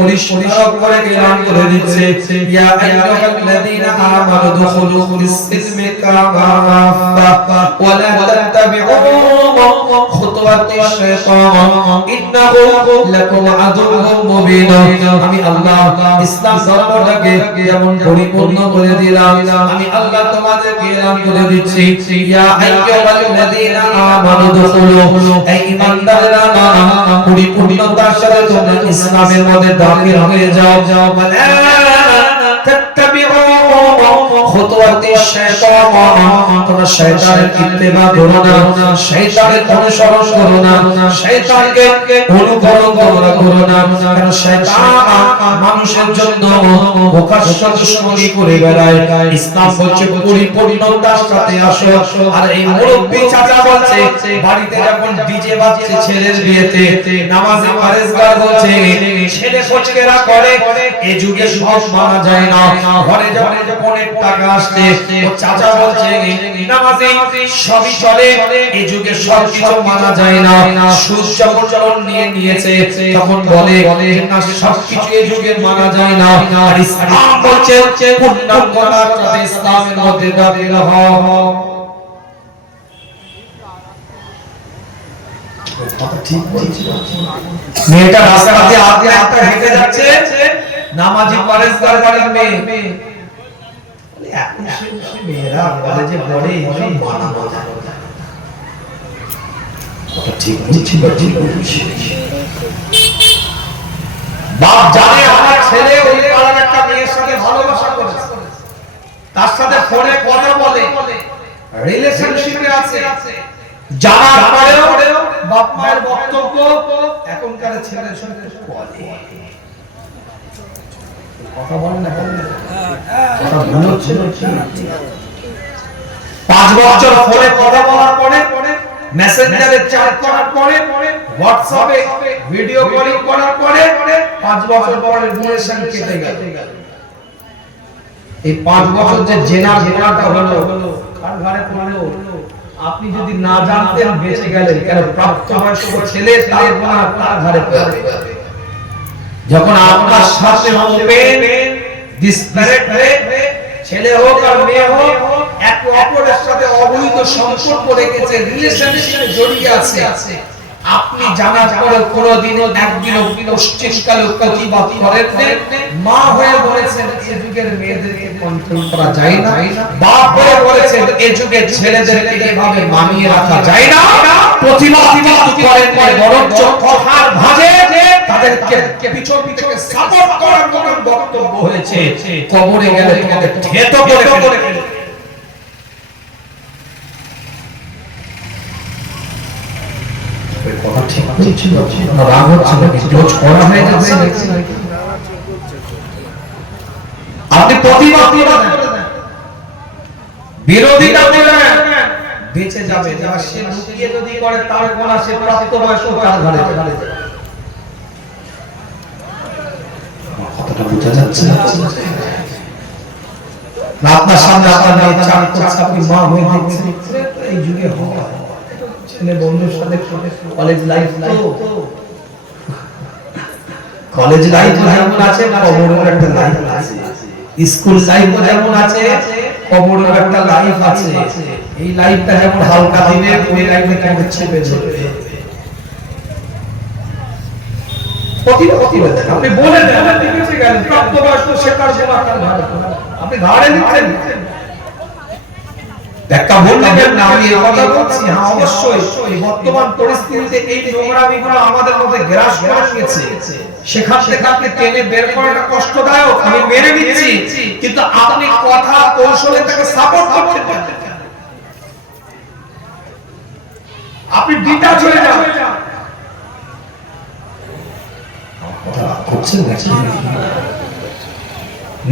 পরিষ্কার করে এলান করে দিচ্ছে, ইয়া আইয়ুহাল্লাযীনা আমানু দুখুলু ফিস-সিলমি কাফা ওয়া লা তাত্তাবি'উ খুতুওয়াতিশ শাইতান ইন্নাহু লাকুম আদুউম মুবিন। আমি আল্লাহ ইসলাম ধর্মটাকে যেমন পরিপূর্ণ করে দিলাম, আমি আল্লাহ তোমাদেরকে এলান করে দিচ্ছি, ইয়া আইয়ুহাল্লাযীনা আমানু দুখুলু, এই ঈমানদাররা পরিপূর্ণতার সাথে তোমরা ইসলামের মধ্যে দাখিল হয়ে যাও। ওয়ালা তাত্তাবি'উ খুতুওয়াতিশ শাইতান, তোমরা শয়তানের ইত্তেবা করো না, শয়তানের অনুসরণ করো না, শয়তানকে অনুকরণ করো না, কারণ শয়তান মানুষের জন্য প্রকাশ্য দুশমনি করে বেড়ায়। ইসলাম বলছে পরিপূর্ণতার সাথে আসো। আর এই মুরব্বি চাচা বলছে বাড়িতে যখন ডিজে বাজছে ছেলের বিয়েতে, নামাজে পরেজগার বলছে ছেলে কোচকেরা করে, এই যুগে সব মানা যায় না। ঘরে যখন পনের টাকা আসছে, চাচা বলছে নামাজে সবই চলে, এই যুগে সব কিছু মানা যায় না। সুদ যখন নিয়ে নিয়েছে তখন বলে না সব কিছু এই যুগে মানা যায় না। আর ইসলাম বলছে পূর্ণাঙ্গতার সাথে ইসলামের মধ্যে দাখিল হও। মেয়েটা রাস্তাতে আগে একটা হেঁটে যাচ্ছে, নামাজি পরেজগার বাড়ির মেয়ে, এখন সে মেয়েরা কলেজে পড়ে এইসব মানানো যায় না। ঠিক বলছি, ঠিক বলছি। বাপ জানে আমার ছেলে ওই পাড়ার একটা মেয়ের সাথে ভালোবাসা করেছে, তার সাথে ফোনে কথা বলে, রিলেশনশিপে আছে, জানার পরেও বাপ মায়ের বক্তব্য এখনকার ছেলের সাথে বলে কথা বলে না, কথা ভালো ছিল। 5 বছর ফোনে কথা বলার পরে, মেসেঞ্জারে চ্যাট করার পরে, হোয়াটসঅ্যাপে ভিডিও কলিং করার পরে 5 বছর পরে রিলেশন কেটে গেল। এই 5 বছর যে জেনাটা হলো কার ঘরে পড়লো? আপনি যদি না জানতেন বেঁচে গেলেন, কেন প্রাপ্তবয়স্ক ছেলে তার গুনাহ তার ঘরে পড়বে। যখন আপনার সাথে ওপেন ডিসপ্যারেট হয়ে ছেলে হোক আর মেয়ে হোক একে অপরের সাথে অবৈধ সম্পর্ক রেখেছে, রিলেশনশিপে জড়িয়ে আছে, আপনি জানার পরে কোনোদিনও একদিনও পশ্চিমকালে প্রতিবাদ করেন, মা হয়ে বলেছেন এই যুগের মেয়েদেরকে কন্ট্রোল করা যায় না, বাপ হয়ে বলেছেন এই যুগের ছেলেদেরকে এভাবে মানিয়ে রাখা যায় না, প্রতিবাদ করেন না, বরঞ্চ কথার ভাঁজে তাদেরকে পিছন থেকে সাপোর্ট করার কোনো বক্তব্য হয়েছে। কবরে গেলে তোমাদের থেতো করে ফেলে। কথা ঠিক ছিল, রাগ হচ্ছে না, জোজ করা হয়ে যাচ্ছে। আপনি প্রতিবাদ করেন, বিরোধিতা করেন, বেঁচে যাবে। আর সে লুকিয়ে যদি করে তার গুনাহ, সে প্রাপ্তবয়স্ক তার ঘরে যাবে। কথাটা বোঝা যাচ্ছে না? আপনার সামনে আপনার মেয়ে চাপ করছে, আপনি মা হয়ে দেখছেন, এই যুগে হয়। ছেলে বন্ধুর সাথে কলেজ লাইফ, কলেজ লাইফ যেমন আছে, কবরের একটা লাইফ আছে, স্কুল লাইফ যেমন আছে, কবরের একটা লাইফ আছে। এই লাইফটা যেমন হালকা দিবে, ওই লাইফে কেমন চেপে যাবে। আপনি বলে দেন আপনি বেঁচে গেলেন, প্রাপ্তবয়স্ক সে তার গুনাহ তার ঘাড়ে, আপনি ঘাড়ে নিচ্ছেন। একটা বললেন না, আমি কথা বলছি, হ্যাঁ অবশ্যই বর্তমান পরিস্থিতিতে এই নোংরামিগুলো আমাদের মধ্যে গ্রাস করে নিয়েছে। সেখান থেকে আপনি টেনে বের করাটা কষ্টদায়ক, আমি মেনে নিচ্ছি, কিন্তু আপনি কথা কৌশলে তাকে সাপোর্ট করতে পারেন, আপনি ডিটাচ হয়ে যান।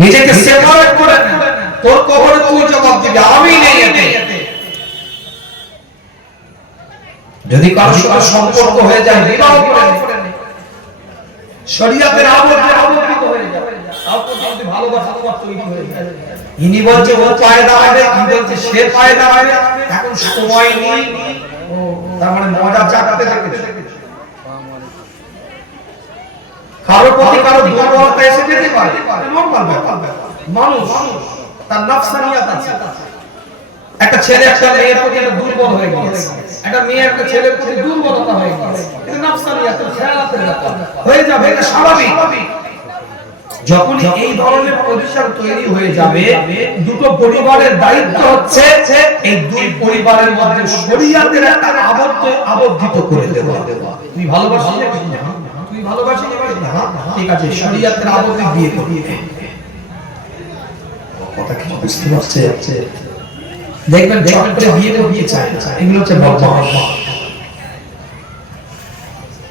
নিজেকে সেপারেট করে নেন, তোর কবরে তুই জবাব দিবি, আমি নেই এতে। যদি কারো সাথে সম্পর্ক হয়ে যায়, বিবাহ করে নেন, শরীয়তের আবদ্ধে আবদ্ধিত হয়ে যাবে, তারপর যদি ভালোবাসা তোমার তৈরি হয়ে যায়। ইনি বলছে ও পায়ে দাঁড়াবে, কি বলছে সে পায়ে দাঁড়াবে, এখন সময় নেই, তার মানে মজা চাকাতে থাকে। কারো প্রতি কারো দুর্বলতা এসে যেতে পারে, নরমাল ব্যাপার। মানুষ তার নফসানিয়াত আছে। একটা ছেলে একটা মেয়ের প্রতি একটা দুর্বল হয়ে গেছে, একটা মেয়ে একটা ছেলের প্রতি দুর্বলতা হয়ে গেছে, এটা নফসানিয়াতের খেয়ালাতের ব্যাপার হয়ে যাবে, এটা স্বাভাবিক। যখন এই ধরনের পজিশন তৈরি হয়ে যাবে, দুটো পরিবারের দায়িত্ব হচ্ছে এই দুই পরিবারের মধ্যে শরীয়তের একটা আবদ্ধিত করে দেওয়া। তুই ভালোবাসিস না, তুই ভালোবাসিস না, ঠিক আছে, শরীয়তের আবদ্ধ বিয়ে করবি। কথা কি বুঝতে পারছে? দেখবেন চট করে বিয়ে করতে চায় না, এগুলো হচ্ছে বদমাশ।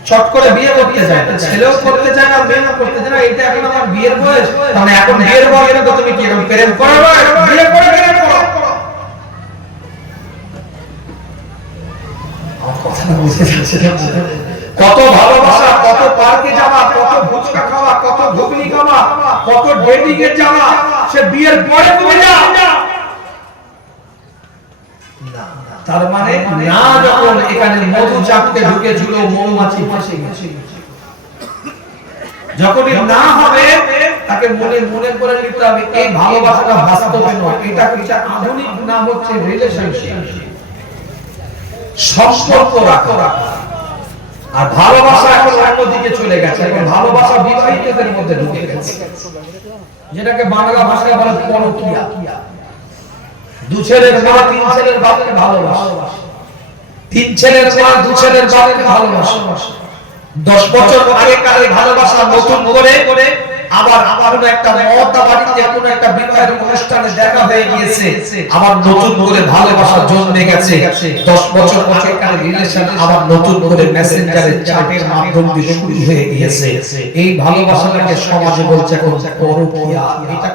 চট করে বিয়ে করতে চায় না, ছেলেও করতে চায় না, মেয়েও করতে চায় না। এটা এখন আমার বিয়ের বয়স, মানে এখন বিয়ের বয়স না, তো তুমি কি এখন প্রেম করো না, বিয়ে করে প্রেম করো। আমার কথা বুঝতে পারছেন? কত ভালোবাসা, কত পার্কে যাওয়া, কত ফুচকা খাওয়া, কত ঘুগনি খাওয়া, কত ডেটিং এ যাওয়া, সে বিয়ের পরে তুমি না। তার মানে না, যখন এখানে মধু চাপতে ঢুকেছিল মৌমাছি ফাঁসে গেছে। যখন না হবে তাকে মনে মনে করে নিতে হবে এই ভালোবাসাটা বাস্তবে নয়, এটা কিছু আধুনিক নাম হচ্ছে রিলেশনশিপ, সম্পর্ক রাখা। আর ভালোবাসা এখন অন্যদিকে চলে গেছে, এখন ভালোবাসা বিবাহিতদের মধ্যে ঢুকে গেছে, যেটাকে বাংলা ভাষায় বলে পরকীয়া। দু ছেলের মা তিন ছেলের বাপকে ভালোবাসে, তিন ছেলের মা দু ছেলের বাপকে ভালোবাসে। 10 বছর আগেকার ভালোবাসা নতুন করে আবার কোন একটা মহত্তা বাড়িতে কোন একটা বিবাহের অনুষ্ঠানে দেখা হয়ে গিয়েছে, আবার নতুন করে ভালোবাসা জন্মে গেছে। 10 বছর আগেকার রিলেশন আবার নতুন করে মেসেঞ্জারে চ্যাটের মাধ্যম দিয়ে শুরু হয়ে গিয়েছে। এই ভালোবাসাটাকে সমাজে বলছে এখন পরকীয়া। এটা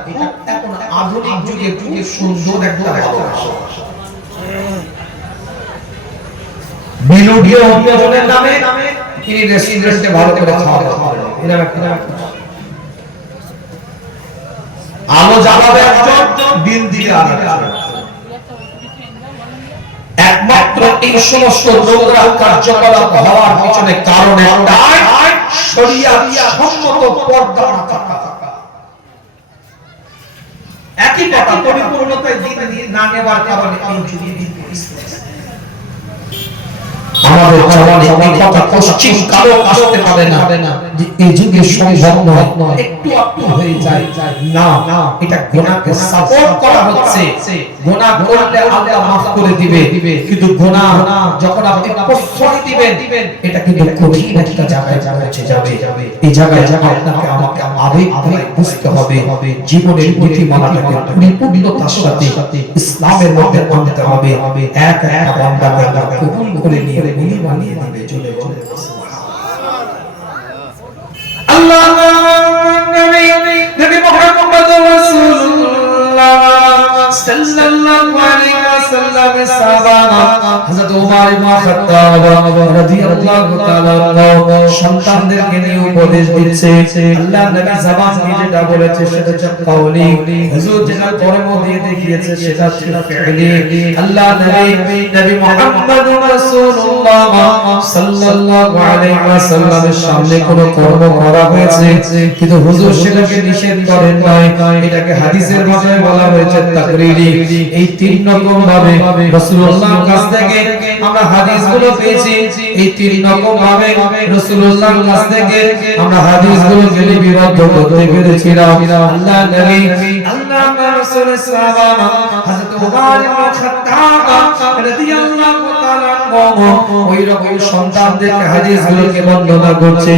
এখন আধুনিক যুগে খুব সুন্দর একটা ভালোবাসা। বিনোদীয় অন্যজনের নামে তিনি রেস্টুরেন্টে ভালো করে খাওয়া দাওয়া করেন, এরা আলো জ্বালাবে একজন, বিল দিবে আরেকজন। একমাত্র এই সমস্ত নোংরা কার্যকলাপ হওয়ার পিছনে কারণ একটাই, শরিয়ত সম্মত পর্দা না থাকা। একই কথা, পরিপূর্ণতায় দিন না নেবার কারণে এই যুগে আমাদের জবানে এই কথা পশ্চিম কালো আসতে পারে না যে এই যুগে সম্ভব নয়, একটু একটু হয়ে যায় না। এটা গুনাহকে সাপোর্ট করা হচ্ছে, গুনাহ করলে আল্লাহ maaf করে দিবে, কিন্তু গুনাহ যখন আপনি প্রশ্রয় দিবেন এটা কিন্তু কঠিন একটা জায়গায় পৌঁছে যাবে। এই জায়গায় আপনাকে আমাকে আবেগ বুঝতে হবে, জীবনের নীতিমালাটাকে পরিপূর্ণতার সাথে ইসলামের মধ্যে আনতে হবে। এক একটা বান্দাকে আল্লাহ কবুল করে নিয়ে গুলি বানিয়ে দিবে। চলে চলে আল্লাহ নবী মুহাম্মদ রাসূলুল্লাহ সাল্লাল্লাহু আলাইহি ওয়াসাল্লাম সাহাবা হযরত ওমর ইবনে খাত্তাব রাদিয়াল্লাহু তাআলা সন্তানদেরকে নিয়ে উপদেশ দিচ্ছে। আল্লাহ নবী জবান দিয়ে যেটা বলেছে সেটা হচ্ছে কওলি, হুজুর যেটা কর্ম দিয়ে দেখিয়েছে সেটা হচ্ছে ফি'লি। আল্লাহ নবী মুহাম্মদ রাসূলুল্লাহ সাল্লাল্লাহু আলাইহি ওয়াসাল্লামের সামনে কোনো কর্ম করা হয়েছে, কিন্তু হুজুর সেটাকে নিষেধ করেন নাই। এটাকে হাদিসের ভাষায় বলা হয়েছে তাকরীরি। এই তিন রকম ভাবে রাসূলুল্লাহর কাছ থেকে আমরা হাদিসগুলো পেয়েছি, এই তিন রকম ভাবে রাসূলুল্লাহর কাছ থেকে আমরা হাদিসগুলোকে লিপিবদ্ধ করতে পেরেছিলাম। আল্লাহ নবী আল্লাহ রাসূলের সাহাবা হযরত ওমর ইবনে খাত্তাব রাদিয়াল্লাহু তাআলা ওই রকম সন্তানদেরকে হাদিসগুলোকে বর্ণনা করছে,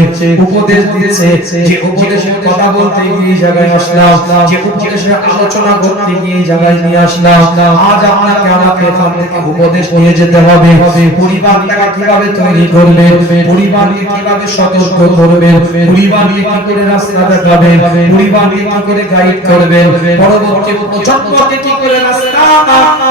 উপদেশ দিচ্ছে। যে উপদেশের কথা বলতে গিয়ে জায়গায় আসলাম, যে উপদেশের আলোচনা করতে গিয়ে জায়গায় নিয়ে আসলাম, আজ আপনাকে আমাকে এখান থেকে উপদেশ নিয়ে যেতে হবে। পরিবারটাকে কিভাবে তৈরি করবেন, পরিবারকে কিভাবে সতর্ক করবেন, পরিবারকে কি করে রাস্তা দেখাবেন, পরিবারকে কি করে গাইড করবেন, পরবর্তী প্রজন্মকে কি করে রাস্তা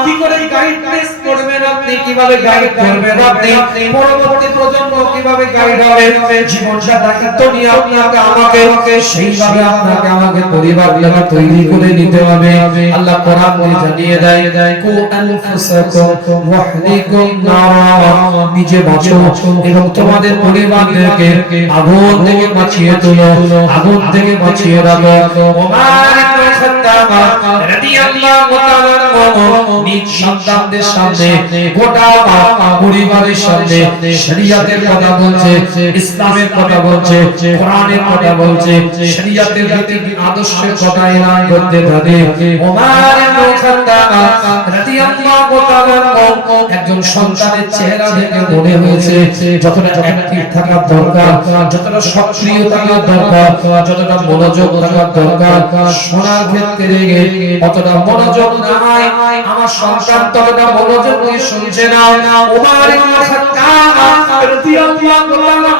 কি করে গাইডনেস করবেন, আপনি কি কিভাবে গাইড করবেন আপনি, পরবর্তী প্রজন্ম কিভাবে গাইড হবে, জীবনটা দায়িত্ব নিয়ে আপনাকে আমাকে সেইভাবে আপনাকে আমাকে পরিবারটাকে তৈরি করে নিতে হবে। আল্লাহ কোরআনে জানিয়ে দেয় কু আনফুসাকুম ওয়াহলিকুম নারা, নিজে বাঁচো এবং তোমাদের পরিবারদেরকে আগুন থেকে বাঁচিয়ে তোলো, আগুন থেকে বাঁচিয়ে রাখো। ওমর ইবনে খাত্তাব রাদিয়াল্লাহু তাআলা নিজ সন্তানদের সামনে, গোটা পরিবারের সামনে শরীয়তের কথা বলছে, ইসলামের কথা বলছে, কোরআনের কথা বলছে, শরীয়তের রীতি আদর্শের কথা এলান করতে থাকে। ওমর ইবনে খাত্তাব রাদিয়াল্লাহু তাআলা একজন সন্তানের চেহারা দেখে মনে হয়েছে যতটা অ্যাক্টিভ থাকা দরকার, যতটা সক্রিয় থাকা দরকার, যতটা মনোযোগ থাকা দরকার, শোনার ক্ষেত্রে অতটা মনোযোগ নাই। আমার সন্তান ততটা মনোযোগ দিয়ে শুনছে না। ওমর ইবনে খাত্তাব রাদিয়াল্লাহু তাআলা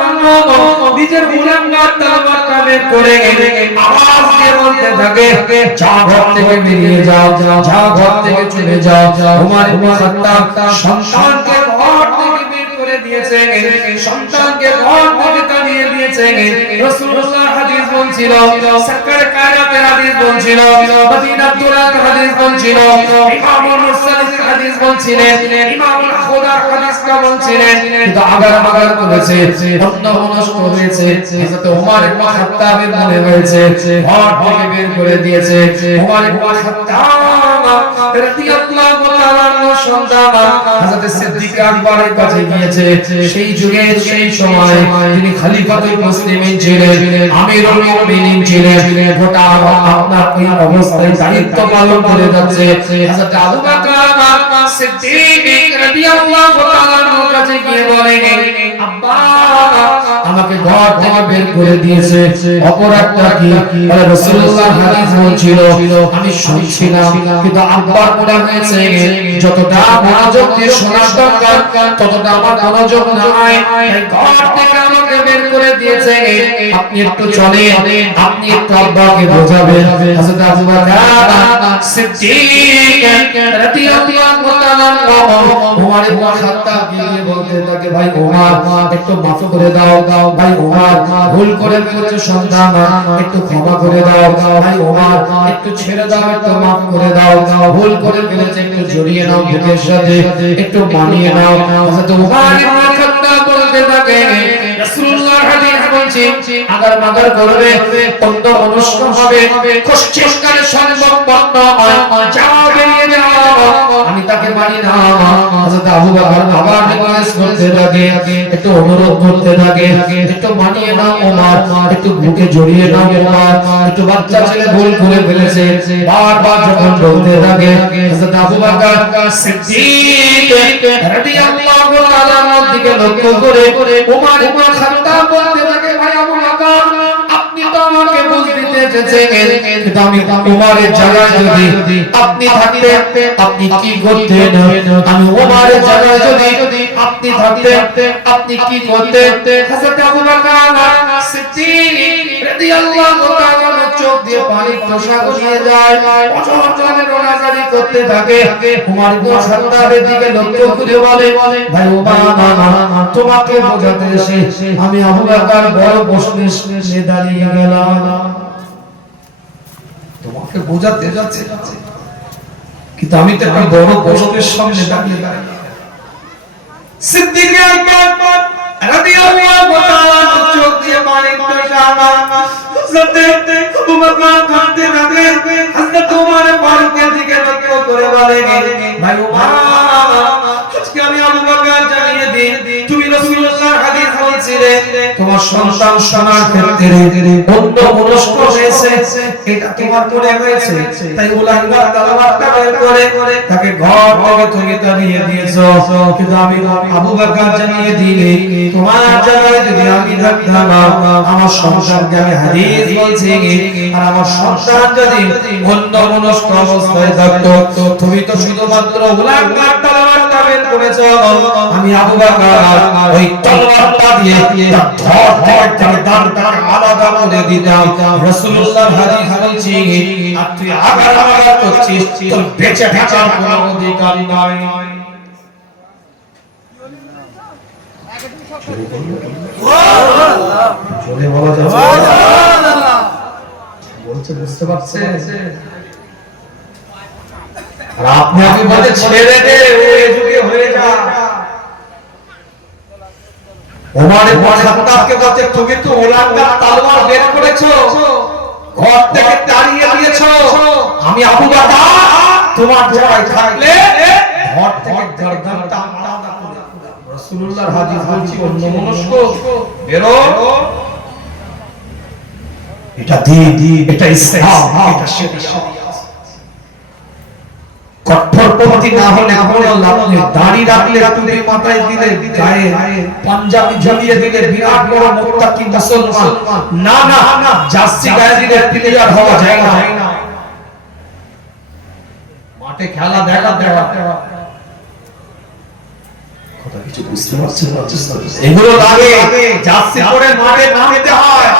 নিজের উলাঙ্গার তালওয়ার কাঁধে করে আওয়াজ দিয়ে বলতে থাকে, যাও ঘর থেকে বেরিয়ে যাও, যাও ঘর থেকে চলে যাও। ওমর ইবনে খাত্তাব সন্তানকে ঘর থেকে বের করে দিয়েছে, সন্তানকে ঘর থেকে তাড়িয়ে দিয়েছে। রাসূলুল্লাহ হাদিস বলছিল, সরকার কায়নাতের হাদিস বলছিল, মদিনাতুল হাদিস বলছিল, ইমামুল মুরসালিন হাদিস বলছিলেন, ইমামুল খুদার হাদিসটা বলছিলেন, কিন্তু আগার করেছে, অন্য মনস্ক হয়েছে। হযরত ওমর ইবনে খাত্তাবের মনে হয়েছে ঘর থেকে বের করে দিয়েছে। ওমর ইবনে খাত্তাব রাদিয়াল্লাহু তাআলা সন্তান হযরত সিদ্দিক আকবরের কাছে গিয়েছে। সেই যুগে সেই সময় তিনি খলিফাতুল মুসলিমিন ছিলেন, আমিরুল মুমিনিন ছিলেন। গোটা আপনার এই অবস্থায় দায়িত্ব পালন করে যাচ্ছে। হযরত আবু বকর সিদ্দিক রাদিয়াল্লাহু তাআলার কাছে গিয়ে বলেন, আব্বা আমাকে ঘর থেকে বের করে দিয়েছে, অপরাধটা কি? রাসূলুল্লাহ হাদিস বলছিল, আমি শুনছিলাম, কিন্তু আব্বার মনে হয়েছে যতটা মনোযোগ দিয়ে শোনার দরকার ততটা আমার মনোযোগ নাই, ঘর থেকে আমাকে বের করে দিয়েছে। আপনি একটু চলেন, আপনি একটু আব্বাকে বোঝাবেন। হযরত আবু বকর সিদ্দিক রাদিয়াল্লাহু তাআলা ওমর ইবনে খাত্তাবকে গিয়ে বলতে থাকে, ভাই ওমর একটু মাফ করে দাও, ভাই ওমর ভুল করে ফেলেছো সন্তান, একটু ক্ষমা করে দাও, ভাই ওমর একটু ছেড়ে দাও, একটু মাফ করে দাও, ভুল করে ফেলেছে একটু জড়িয়ে নাও বুকের সাথে, একটু মানিয়ে নাও। হযরত ওমর ইবনে খাত্তাব বলতে থাকে, রাসূলুল্লাহ হাদিস বলছে আগার মাগার করবে, অন্ধ মনস্ক হবে, কোশ্চেন করে সম্ভব বন্ধ হয়, যাও বেরিয়ে যাও, আমি তাকে মানি না। হযরত আবু বকর আবার রিকোয়েস্ট করতে থাকে, একটু অনুরোধ করতে থাকে, একটু মানিয়ে নাও ওমর, একটু বুকে জড়িয়ে নাও ওমর, একটু বাচ্চা ছেলে ভুল করে ফেলেছে। বারবার যখন বলতে থাকে, হযরত আবু বকর সিদ্দিক রাদিয়াল্লাহু তাআলার দিকে লক্ষ্য করে ওমর ইবনে খাত্তাব বলতে থাকে, ভাই আবু বকর আপনি তো আমাকে বুঝ দিতে এসেছেন, কিন্তু আমি ওমরের জায়গায় যদি আপনি থাকতেন আপনি কি করতেন? আমি ওমরের জায়গায় যদি আপনি থাকতেন আপনি কি করতেন? হযরত আবু বকর সিদ্দিক রাদিয়াল্লাহু তাআলা চোখ দিয়ে পানি ফোঁসা গড়িয়ে যায়, অজরে রোনাজারি করতে থাকে। ওমর ইবনে খাত্তাবের দিকে লক্ষ্য করে বলে, ভাই ওমর তোমাকে বোঝাতে এসে আমি আবু বকর বড় প্রশ্নে দাঁড়িয়ে গেলাম, তোমাকে বোঝাতে যাচ্ছে কিন্তু আমি তো একটা বড় প্রশ্নের সামনে দাঁড়িয়ে সিদ্দিক আকবর রাদিয়াল্লাহু তাআলা চোখ দিয়ে পানি ফোঁসা হযরত আবু বকর কাঁদতে থাকে। হযরত ওমর ফারুকের দিকে লক্ষ্য করে বলে, ভাই ওমর আজকে আমি আবু বকর জানিয়ে দিই, তুমি রাসূলুল্লাহর হাদিস বলছিলে তোমার সন্তান শোনার ক্ষেত্রে অন্ধ মনস্ক হয়েছে, এটা তোমার মনে হয়েছে, তাই উলাঙ্গার তালওয়ারটা বের করে তাকে ঘর থেকে তুমি তাড়িয়ে দিয়েছো। কিন্তু আমি আবু বকর জানিয়ে দিলে তোমার জায়গায় যদি আমি থাকতাম আমার সন্তানকে আমি হাদিস বলছি, আর আমার সন্তান যদি অন্ধ মনস্ক অবস্থায় থাকতো, তুমি তো শুধুমাত্র উলাঙ্গার তালওয়ারটা বের করেছো, আমি আবু বকর ওই তলোয়ারটা দিয়ে ধর থেকে দাঁতটাকে আলাদা করে দিতাম। রাসূলুল্লাহর হাদিস বলছি, আর তুই আগার করছিস, তোর বেঁচে থাকার কোনো অধিকার নাই। জোরে বলা যাবে বলছে, বুঝতে পারছে? আর আপনি বলে ছেড়ে দে, যুগে হয়ে যা। ওমর ইবনে খাত্তাবকে বলতে, তুমি তো ওলাঙ্গার তলোয়ার বের করেছো, ঘর থেকে তাড়িয়ে দিয়েছো। আমি আবু বকর তোমার জায়গায় থাকলে ঘর থেকে গর্দনটা আলাদা করে রাসূলুল্লাহর হাদিস বলছি, অন্যমনস্ক বেরো। এটা দ্বীন, এটা ইসলাম, এটা শরীয়ত। কঠোরপন্থী না হলে কোনো লাভ নেই। দাড়ি রাখলে, টুপি মাথায় দিলে, গায়ে পাঞ্জাবি ঝুলিয়ে দিলে বিরাট বড় মুত্তাকি মুসলমান, না না জার্সি গায়ে দিলে প্লেয়ার হওয়া যায় না। মাঠে খেলা দেখা কথা কিছু বুঝতে পারছেন না? এগুলো লাগে, জার্সি পরে মাঠে নামতে হয়,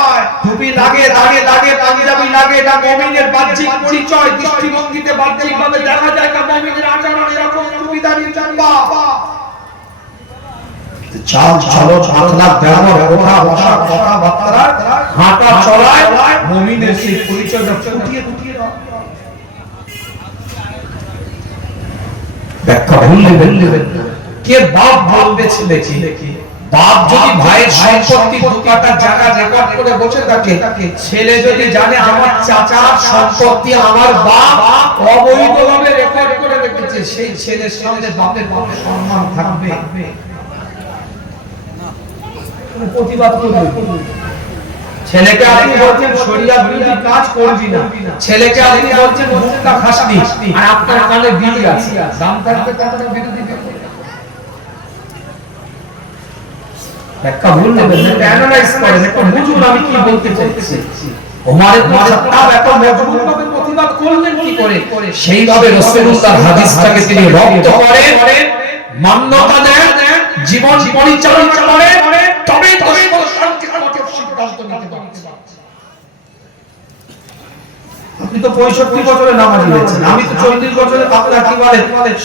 টুপি লাগে, দাড়ি লাগে, পাঞ্জাবি লাগে। এটা মুমিনের বাহ্যিক পরিচয়, দৃষ্টিভঙ্গিতে বাহ্যিকভাবে দেখা যায় না মুমিনের আচরণ এরকম, টুপি দাড়ি চাপা। চাল চলন, আখলাক, ব্যবহার, ওঠা বসা, কথাবার্তা, হাঁটা চলায় মুমিনের সেই পরিচয়টা ফুটিয়ে দাও। ব্যাখ্যা ভুললে কে বাপ বলবে ছেলে কি? বাপ যদি ভাইয়ের সম্পত্তি দুকাটা জায়গা রেকর্ড করে বসে থাকে, ছেলে যদি জানে আমার চাচার সম্পত্তি আমার বাপ অবৈধভাবে রেকর্ড করে রেখেছে, সেই ছেলের সামনে বাপের সম্মান থাকবে? প্রতিবাদ করবে। ছেলেকে আপনি বলছেন শরিয়াত বিরোধী কাজ করবি না, ছেলেকে আপনি বলছেন মুক্তা খাসনি, আর আপনার কানে বিড়ি আছে, দাম থাকবে তাদের বিরোধী। ব্যাখ্যা ভুল নেবেন, এটা অ্যানালাইজ করেন, একটু বুঝুন আমি কি বলতে চাইছি। ওমর ইবনে খাত্তাব এত মজবুতভাবে প্রতিবাদ করলেন কি করে? সেইভাবে রাসূলুল্লাহর হাদিসটাকে তিনি রপ্ত করেন, মান্যতা দেন, জীবন পরিচালনা করেন, তবেই তো শান্তি কঠোর সিদ্ধান্ত নিতে পারবেন। আপনি তো 65 বছরের নামাজি হয়েছেন, আমি তো 40 বছরের, আপনার কি বলে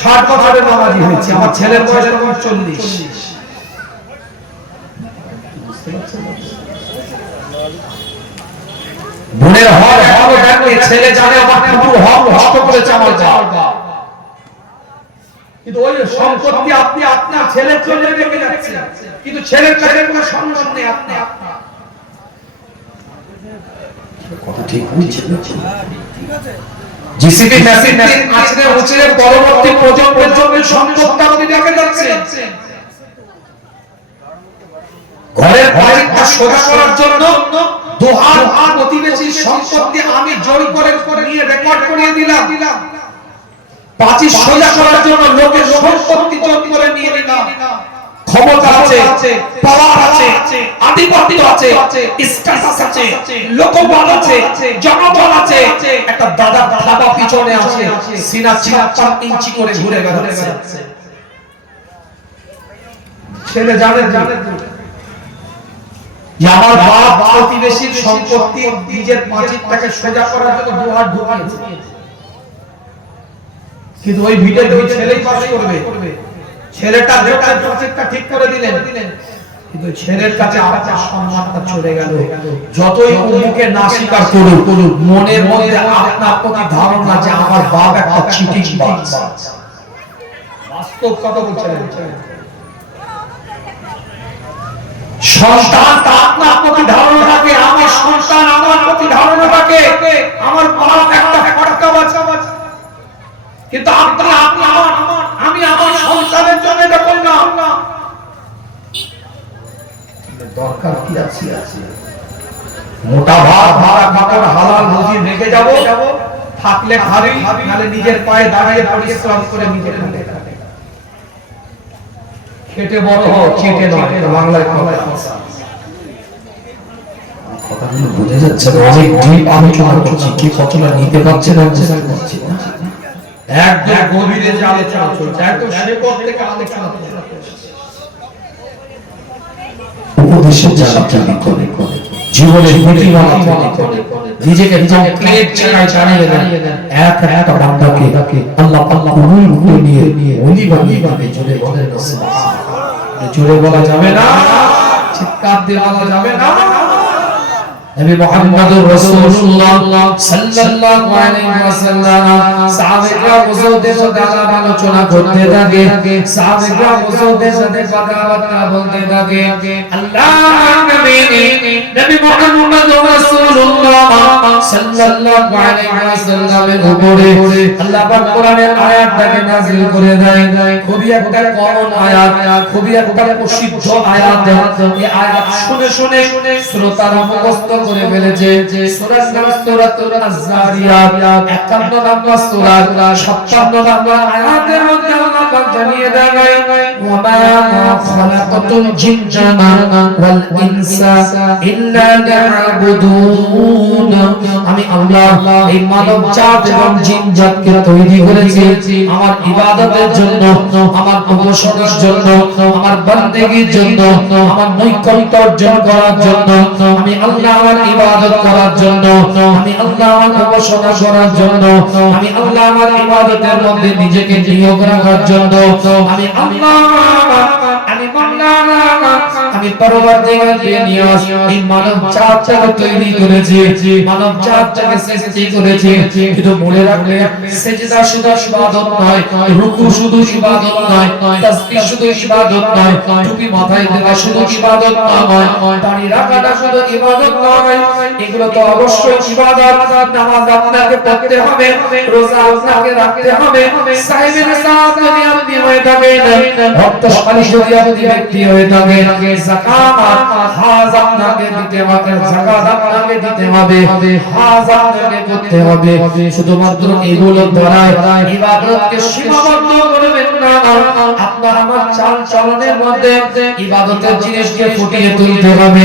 60 বছরের নামাজি হয়েছে, আমার ছেলের বয়স এখন 40। বোনের হক এখনো দেখে, ছেলে জানে আমার পুরো হক নষ্ট করেছে আমার বাবা, কিন্তু ওই সম্পত্তি আপনি আপনার ছেলের জন্য রেখে যাচ্ছেন, কিন্তু ছেলের কাছে কোনো সম্মান নেই। আপনি কথা ঠিক বুঝছেন? ঠিক আছে, জিসিবি মেশিন আছড়ে উছড়ে পরবর্তী প্রজন্মের জন্য সম্পদটা আপনি রেখে যাচ্ছেন। ঘরের বাড়িটা সোজা করার জন্য দুহাত প্রতিবেশীর সম্পত্তি আমি জোর করে নিয়ে রেকর্ড করিয়ে দিলাম, পাঁচি সোজা করার জন্য লোকের সম্পত্তি জোর করে নিয়ে নিলাম। ক্ষমতা আছে, পাওয়ার আছে, আধিপত্য আছে, স্ট্যাটাস আছে, লোকবল আছে, জনবল আছে, একটা দাদা থাবা পিছনে আছে, সিনা 56 ইঞ্চি করে ঘুরে বেড়াচ্ছে। ছেলে জানে আমার বাপ প্রতিবেশীর সম্পত্তি নিজের পাঁচিরটাকে সোজা করার জন্য দুহাত ঢুকিয়েছে, কিন্তু ওই ভিডিও দুই ছেলেই পাস করবে। ছেলেটা দেওয়ার পাঁচিরটা ঠিক করে দিলেন, কিন্তু ছেলের কাছে আপনার সম্মানটা চলে গেল। যতই মুখে না স্বীকার করুক, মনের মধ্যে আপনার প্রতি ধারণা যে আমার বাপ একটা চিটিং বাজ। বাস্তব কথা বলছিলেন। সন্তান আপনার প্রতি ধারণা রাখে, আমার সন্তান আমার প্রতি ধারণা রাখে আমার বাপ একটা ফটকাবাজ, কিন্তু আমি আমার সন্তানের জন্য এটা করলাম না। দরকার কি আছে? মোটা ভাত ভাড়া কাপড় হালাল রুজি রেখে যাব, থাকলে খাবি, নালে নিজের পায়ে দাঁড়িয়ে পরিশ্রম করে নিজে খাবে। খেটে বড় হও, চেটে নয়, বাংলায় কথা। কথাগুলো বুঝে যাচ্ছে না? অনেক ডিপ আলোচনা করছি, কি কতটা নিতে পারছে না একদম গভীরে যে আলোচনা চলছে, একদম শেকড় থেকে আলোচনা চলছে। উপদেশের জায়গা করে জীবনের নীতিমালা করে নিজেকে কমপ্লিট জায়গায় জানিয়ে দেন। একটা বান্দাকে আল্লাহ কবুল করে নিয়ে ওলি বানিয়ে চলে বলেন, জোরে বলা যাবে না। চিৎকার দিয়ে বলা যাবে না? নবী মুহাম্মদুর রাসূলুল্লাহ সাল্লাল্লাহু আলাইহি ওয়াসাল্লাম সাহাবায়ে হুজুরদের সাথে আলোচনা করতে থাকে, সাহাবায়ে হুজুরদের সাথে কথাবার্তা বলতে থাকে। আল্লাহর নবী মুহাম্মদুর রাসূলুল্লাহ সাল্লাল্লাহু আলাইহি ওয়াসাল্লামের উপরে আল্লাহ পাক কোরআনের আয়াতটাকে নাযিল করে দেয়। খুবই একটা কমন আয়াত, খুবই একটা প্রসিদ্ধ আয়াত। এই আয়াত শুনে শুনে শ্রোতারা মুখস্থ করে ফেলেছে। সূরার নাম সূরাতুল আয-যারিয়াত, 51 নম্বর সূরা, 56 নম্বর আয়াতের মধ্যে আল্লাহ পাক জানিয়ে দেয়, ওয়া মা খালাকাতুল জিন্না ওয়াল ইনসা ইল্লা লিয়াবুদুন। আমি আল্লাহ এই মানব জাত এবং জিন জাতকে তৈরি করেছি আমার ইবাদতের জন্য, আমার উপাসনার জন্য, আমার বান্দেগীর জন্য, আমার নৈকট্য অর্জন করার জন্য। আমি আল্লাহ আমার ইবাদত করার জন্য, আমি আল্লাহ আমার উপাসনা করার জন্য, আমি আল্লাহ আমার ইবাদতের মধ্যে নিজেকে নিয়োগ রাখার জন্য। আমি আল্লাহ, আমি মাওলানা, আমি পরবর্তীকালে দুনিয়ায় এই মানব জাতটাকে তৈরি করেছি, মানব জাতটাকে সৃষ্টি করেছি। কিন্তু মনে রাখবে সিজদা শুধু ইবাদত নয়, রুকু শুধু ইবাদত নয়, তাসবিহ শুধু ইবাদত নয়, টুপি মাথায় দেওয়া শুধু ইবাদত নয়, দাড়ি রাখাটা শুধু ইবাদত নয়, এগুলো তো অবশ্যই ইবাদত। নামাজ আপনাকে পড়তে হবে, রোজা আপনাকে রাখতে হবে, সাহেবের সাথ যদি আপনি হয়ে থাকেন, ভক্তশালী যদি আপনি ব্যক্তি হয়ে থাকেন, যাকাত হাজ আপনাকে দিতে হবে, যাকাত আপনাকে দিতে হবে, হাজ আপনাকে করতে হবে। শুধুমাত্র এগুলো দ্বারা ইবাদতকে সীমাবদ্ধ করবেন না। আপনার আমার চাল চলনের মধ্যে ইবাদতের জিনিসকে ফুটিয়ে তুলতে হবে।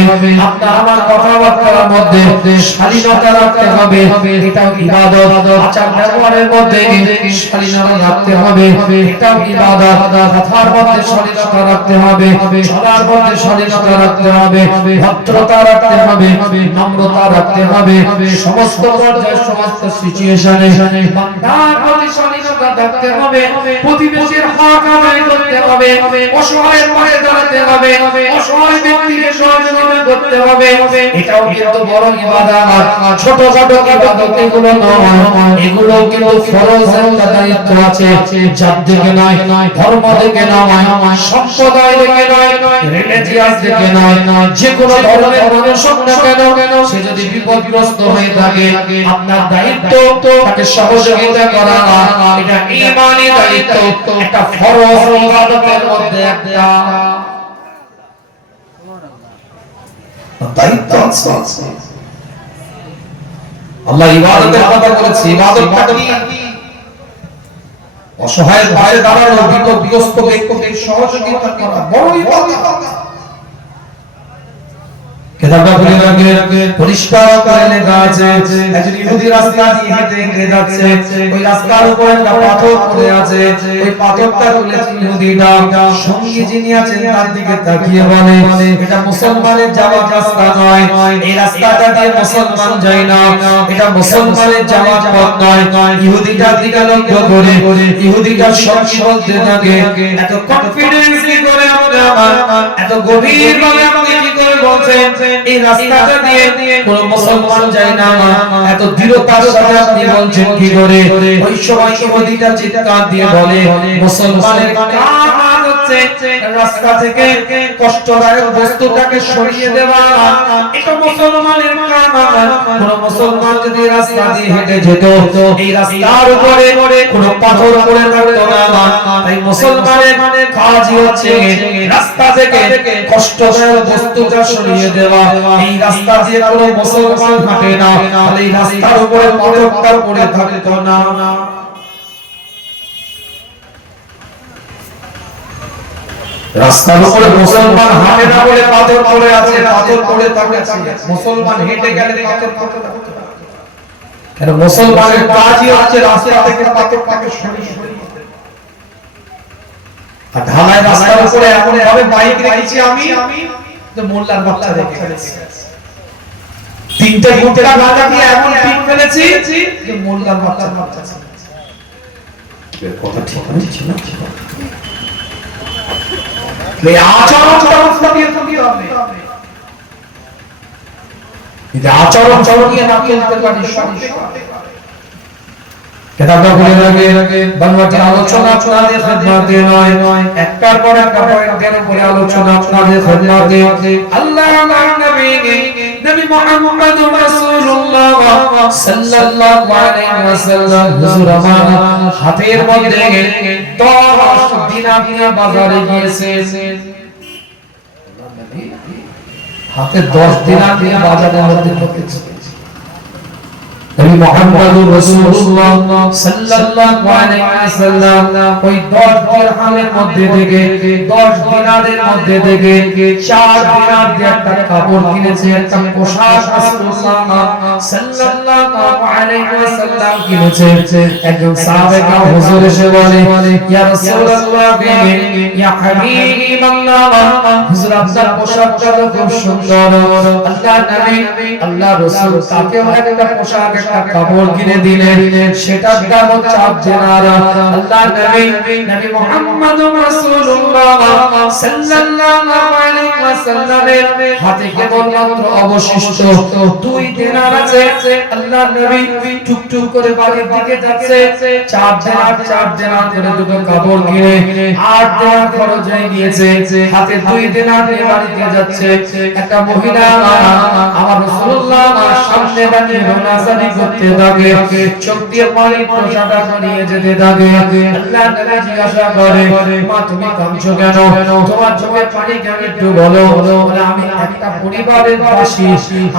আপনার আমার কথাবার্তার মধ্যে শালীনতা রাখতে হবে, এটাও ইবাদত। আচার ব্যবহারের মধ্যে শালীনতা রাখতে হবে, এটাও ইবাদত। কথার মধ্যে শালীনতা রাখতে হবে, চলার মধ্যে শালীনতা রাখতে হবে, ভদ্রতা রাখতে হবে, নম্রতা রাখতে হবে। সমস্ত পর্যায়ে, সমস্ত সিচুয়েশনে বান্দার প্রতি শালীনতা রাখতে হবে, প্রতিবেশীর হক আদায় করতে হবে, অসহায়ের পাশে দাঁড়াতে হবে, অসহায় ব্যক্তিকে সহযোগিতা করতে হবে। এটাও কিন্তু বড় ইবাদত। ছোটখাটো ইবাদত এগুলো নয়, এগুলো কিন্তু ফরজ একটা দায়িত্ব আছে। জাত থেকে নয়, ধর্ম থেকে নয়, সম্প্রদায় থেকে নয়, রিলিজিয়াস থেকে নয়, যে কোনো ধর্মের মানুষ হোক না কেন, সে যদি বিপদগ্রস্ত হয়ে থাকে, আপনার দায়িত্ব তাকে সহযোগিতা করা। এটা ঈমানি দায়িত্ব, একটা ফরজ ইবাদতের মধ্যে একটা দায়িত্ব আছে। আল্লাহ ইবাদতের কথা বলেছে, ইবাদতটা কি? অসহায়ের পাশে দাঁড়ানো, বিপদগ্রস্ত ব্যক্তিকে সহযোগিতা করা বড় ইবাদত। কেতাবটা খুলে রাখেন, পরিষ্কার করে লেখা আছে, একজন ইহুদি রাস্তা দিয়ে হেঁটে হেঁটে যাচ্ছে, ওই রাস্তার উপর একটা পাথর পড়ে আছে, ওই পাথরটা তুলেছে ইহুদিটা। সঙ্গী যিনি আছেন তার দিকে তাকিয়ে বলে, এটা মুসলমানের যাওয়ার রাস্তা নয়, এই রাস্তাটা দিয়ে মুসলমান যায় না, এটা মুসলমানের যাওয়ার পথ নয়। ইহুদিটার দিকে লক্ষ্য করে ইহুদিটার সঙ্গী বলতে থাকে, এত কনফিডেন্সলি করে আপনি আমার, এত গভীর ভাবে আপনি কি করে বলছেন এই রাস্তাটা দিয়ে কোন মুসলমান যায় না, এত দৃঢ়তার সাথে আপনি বলছেন কি করে? ওই সময় ইহুদিটা চিৎকার দিয়ে বলে, মুসলমানের কাজ হচ্ছে রাস্তা থেকে কষ্টদায়ক বস্তুটাকে সরিয়ে দেওয়া, এটা মুসলমানের কাজ। কোন মুসলমান যদি রাস্তা দিয়ে হেঁটে যেত, এই রাস্তার উপরে কোন পাথর পড়ে থাকতো না। তাই মুসলমানের কাজই হচ্ছে রাস্তা থেকে কষ্টদায়ক বস্তুটা সরিয়ে দেওয়া। এই রাস্তা দিয়ে কোন মুসলমান হাঁটে না, তাহলে এই রাস্তার উপরে পাথরটা পড়ে থাকতো না। রাস্তার উপরে মুসলমান হাঁটে না বলে পাথর পড়ে আছে, পাথর পড়ে থাকে। মুসলমান হেঁটে গেলে পাথর পড়ে থাকে কেন? মুসলমানের কাজই হচ্ছে রাস্তা থেকে পাথরটাকে সরিয়ে দেওয়া। আর ঢালাই রাস্তার উপরে এমন ভাবে বাইক রেখেছি আমি, যে মোল্লার বাচ্চা রেখে গেছি, তিনটে ঘুমটা গাঁজা দিয়ে এমন পিট ফেলেছি যে মোল্লার বাচ্চা আছে। কথা ঠিক না? এই আচরণটা ফুটিয়ে তুলতে হবে। যদি আচরণ নিয়ে না চলতে পারি কেতাবটা বলে লাগে বাংলাতে আলোচনা আপনাদের খিদমতে নয়, একটার পর একটা পয়েন্টের উপরে আলোচনা আপনাদের খিদমতে। আল্লাহর নবী নবী মুহাম্মদুর রাসূলুল্লাহ সাল্লাল্লাহু আলাইহি ওয়াসাল্লাম হুজুর আমার হাতের মধ্যে 10 দিনার নিয়ে বাজারে গিয়েছে। হাতে 10 দিনার নিয়ে বাজারের মধ্যে ঢুকেছে। নবী মুহাম্মদুর রাসূলুল্লাহ সাল্লাল্লাহু আলাইহি ওয়াসাল্লাম ওই 10 দিরহামের মধ্যে থেকে 10 দিনারের মধ্যে থেকে 4 দিনার দিয়ে একটা কাপড় কিনেছে, একটা পোশাক রাসূলুল্লাহ সাল্লাল্লাহু আলাইহি ওয়াসাল্লাম কিনেছে। একজন সাহাবা কাম হুজুর এসে বলে, ইয়া রাসূলুল্লাহ ইয়া হাবিবাল্লাহ, হুজুর আপনার পোশাকটা খুব সুন্দর। আল্লাহ নবী আল্লাহ রাসূল তাকেও একটা পোশাক একটা কাপড় কিনে দিলেন, সেটার দাম 4 দিনার। আল্লাহ নবী মুহাম্মদুর রাসূলুল্লাহ সাল্লাল্লাহু আলাইহি ওয়াসাল্লামের হাতে কেবলমাত্র অবশিষ্ট 2 দিনার আছে। আল্লাহ নবী টুকটুক করে বাড়ির দিকে যাচ্ছে, 4 দিনার করে দুটো কাপড় কিনে 8 দিনার খরচ হয়ে গিয়েছে। হাতে 2 দিনার নিয়ে বাড়িতে যাচ্ছে। একটা মহিলা আমার রাসূলুল্লাহ সামনে দাঁড়িয়ে নামাজ করতে থাকে, চোখ দিয়ে পানি ফোঁটা নিয়ে যেতে থাকে। আল্লাহ নবী জিজ্ঞাসা করে, মা তুমি কাঁদছো কেন? তোমার চোখে পানি কেন একটু বলো। বলে আমি একটা পরিবারের দাসী,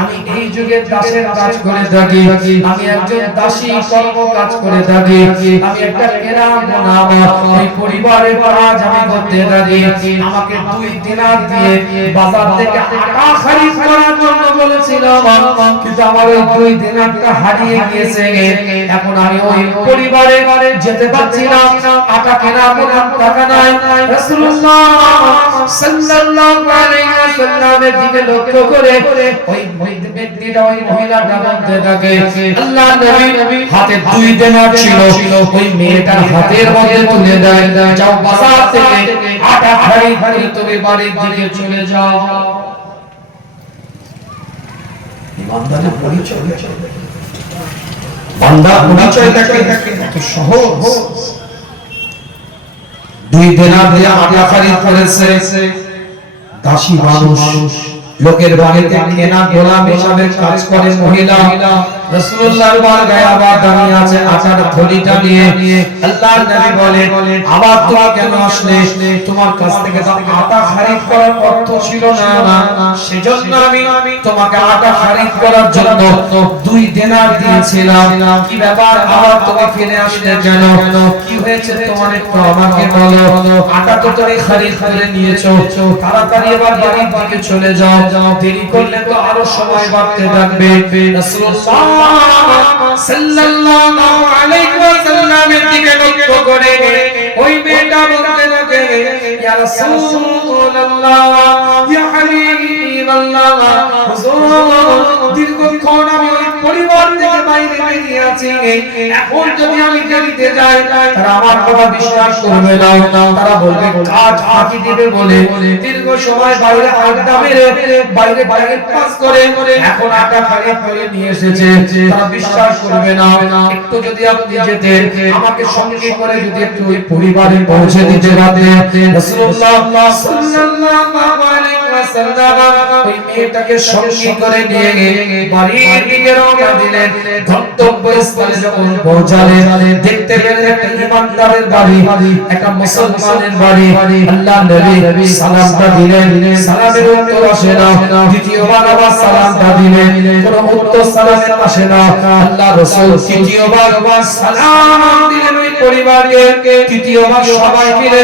আমি এই যুগে দাসের কাজ করে থাকি, আমি একজন দাসী কর্ম কাজ করে থাকি, আমি একটা কেরাম নাম এই পরিবারের কাজ আমি করতে থাকি। আমাকে 2 দিনার দিয়ে বাজার থেকে আটা খরিদ করার জন্য বলেছিলাম, কিন্তু আমার ওই 2 দিনারটা হারিয়ে গিয়েছে। এখন আমি ওই পরিবারে যেতে পারছি না, আটা কেনার মতো টাকা নাই। রাসূলুল্লাহ সাল্লাল্লাহু আলাইহি ওয়াসাল্লামের দিকে লক্ষ্য করে ওই ব্যক্তিটা ওই মহিলাটা বলতে থাকে, আল্লাহ নবী হাতে 2 দিনার ছিল, ওই মেয়েটার হাতের মধ্যে তুলে দেয়, যাও বাজার থেকে আটা খরিদ করে তুমি বাড়ির দিকে চলে যাও। ইমানদারের পরিচয়, বান্দার পরিচয়টাকে এত সহজ। 2 দিনার দিয়ে আটা খরিদ করেছে, দাসী মানুষ, লোকের বাড়িতে কেনা গোলাম হিসাবে কাজ করে মহিলা। রাসূলুল্লাহর বারগায় আবার দাঁড়িয়ে আছে আটার থলিটা নিয়ে। আল্লাহর নবী বলেন, আবার তুমি কেন আসলে? তোমার কাছ থেকে তো আটা খরিদ করার অর্থ ছিল না, সেজন্য আমি তোমাকে আটা খরিদ করার জন্য 2 দিনার দিয়েছিলাম। কি ব্যাপার, আবার তুমি ফিরে আসলে কেন? কি হয়েছে তোমার একটু আমাকে বলো। আটা তো তুমি খরিদ করে নিয়েছো, তাড়াতাড়ি এবার বাড়ির দিকে চলে যাও, দেরি করলে তো আরো সময় বাড়তে থাকবে। রাসূলুল্লাহ সাল্লাল্লাহু আলাইহি ওয়াসাল্লামের দিকে লক্ষ্য করে ওই মেয়েটা বলতে লাগে, ইয়া রাসূলুল্লাহ ইয়া হাবিবাল্লাহ, হুজুর দীর্ঘক্ষণ আমি ওই পরিবার থেকে বাইরে বেরিয়ে আছি, এখন যদি আমি দেরিতে যাই তারা আমার কথা বিশ্বাস করবে না, তারা বলবে কাজ ফাঁকি দিবে বলে দীর্ঘ সময় বাইরে আড্ডা মেরে বাইরে পাস করে এখন আটা খরিদ করে নিয়ে এসেছে, তারা বিশ্বাস করবে না। একটু যদি আপনি যেতেন, আমাকে সঙ্গে করে যদি একটু ওই পরিবারে পৌঁছে দিতে পারতেন। রাসূলুল্লাহ সাল্লাল্লাহু আলাইহি ওয়াসাল্লাম ওই মেয়েটাকে সঙ্গে করে নিয়ে বাড়ির দিকে রওনা দিলেন। গন্তব্যস্থলে যখন পৌঁছালেন, দেখতে পেলেন একটা ইমানদারের বাড়ি, একটা মুসলমানের বাড়ি। আল্লাহ নবী সালামটা দিলেন, সালামের উত্তর আসে না। দ্বিতীয়বার আবার সালামটা দিলেন, কোনো উত্তর সালামের আসে না। আল্লাহ রাসূল তৃতীয়বার সালাম দিলেন ওই পরিবারকে, তৃতীয়বার সবাই মিলে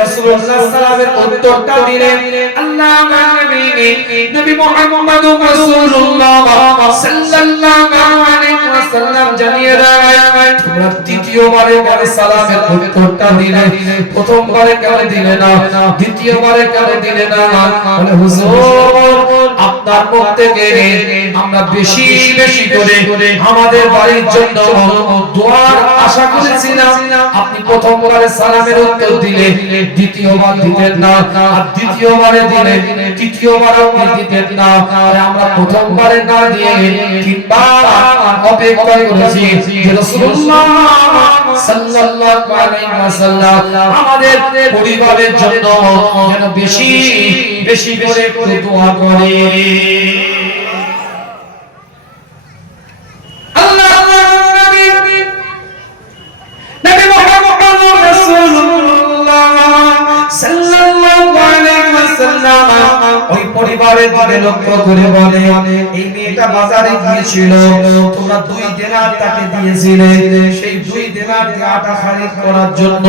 রাসূলুল্লাহ সালামের উত্তরটা দিলেন। আল্লাহ নবী মুহাম্মদুর রাসূলুল্লাহ সাল্লাল্লাহু আলাইহি ওয়াসাল্লাম জানিয়ে দেন, তোমরা তৃতীয়বারে কেন সালামের উত্তরটা দিলে, প্রথমবারে কেন দিলে না, দ্বিতীয়বারে কেন দিলে না? বলে হুজুর আপনার মুখ থেকে আমরা বেশি বেশি করে আমাদের বাড়ির জন্য দোয়ার আশা করেছিলাম। আপনি প্রথমবারে সালামের উত্তর দিলে, দ্বিতীয়বার দিতেন না, আর দ্বিতীয়বারে দিলে তৃতীয়বার আপনি দিতেন না। আমরা প্রথমবারে না দিয়ে তিনবার অপেক্ষা করেছি যে রাসূলুল্লাহ সাল্লাল্লাহু আলাইহি ওয়াসাল্লাম আমাদের পরিবারের জন্য যেন বেশি বেশি করে দোয়া করে। ওই পরিবারের দিকে লক্ষ্য করে বলে, এই মেয়েটা বাজারে গিয়েছিল, তোমরা 2 দিনার তাকে দিয়েছিলে, সেই 2 দিনার দিয়ে আটা খরিদ করার জন্য,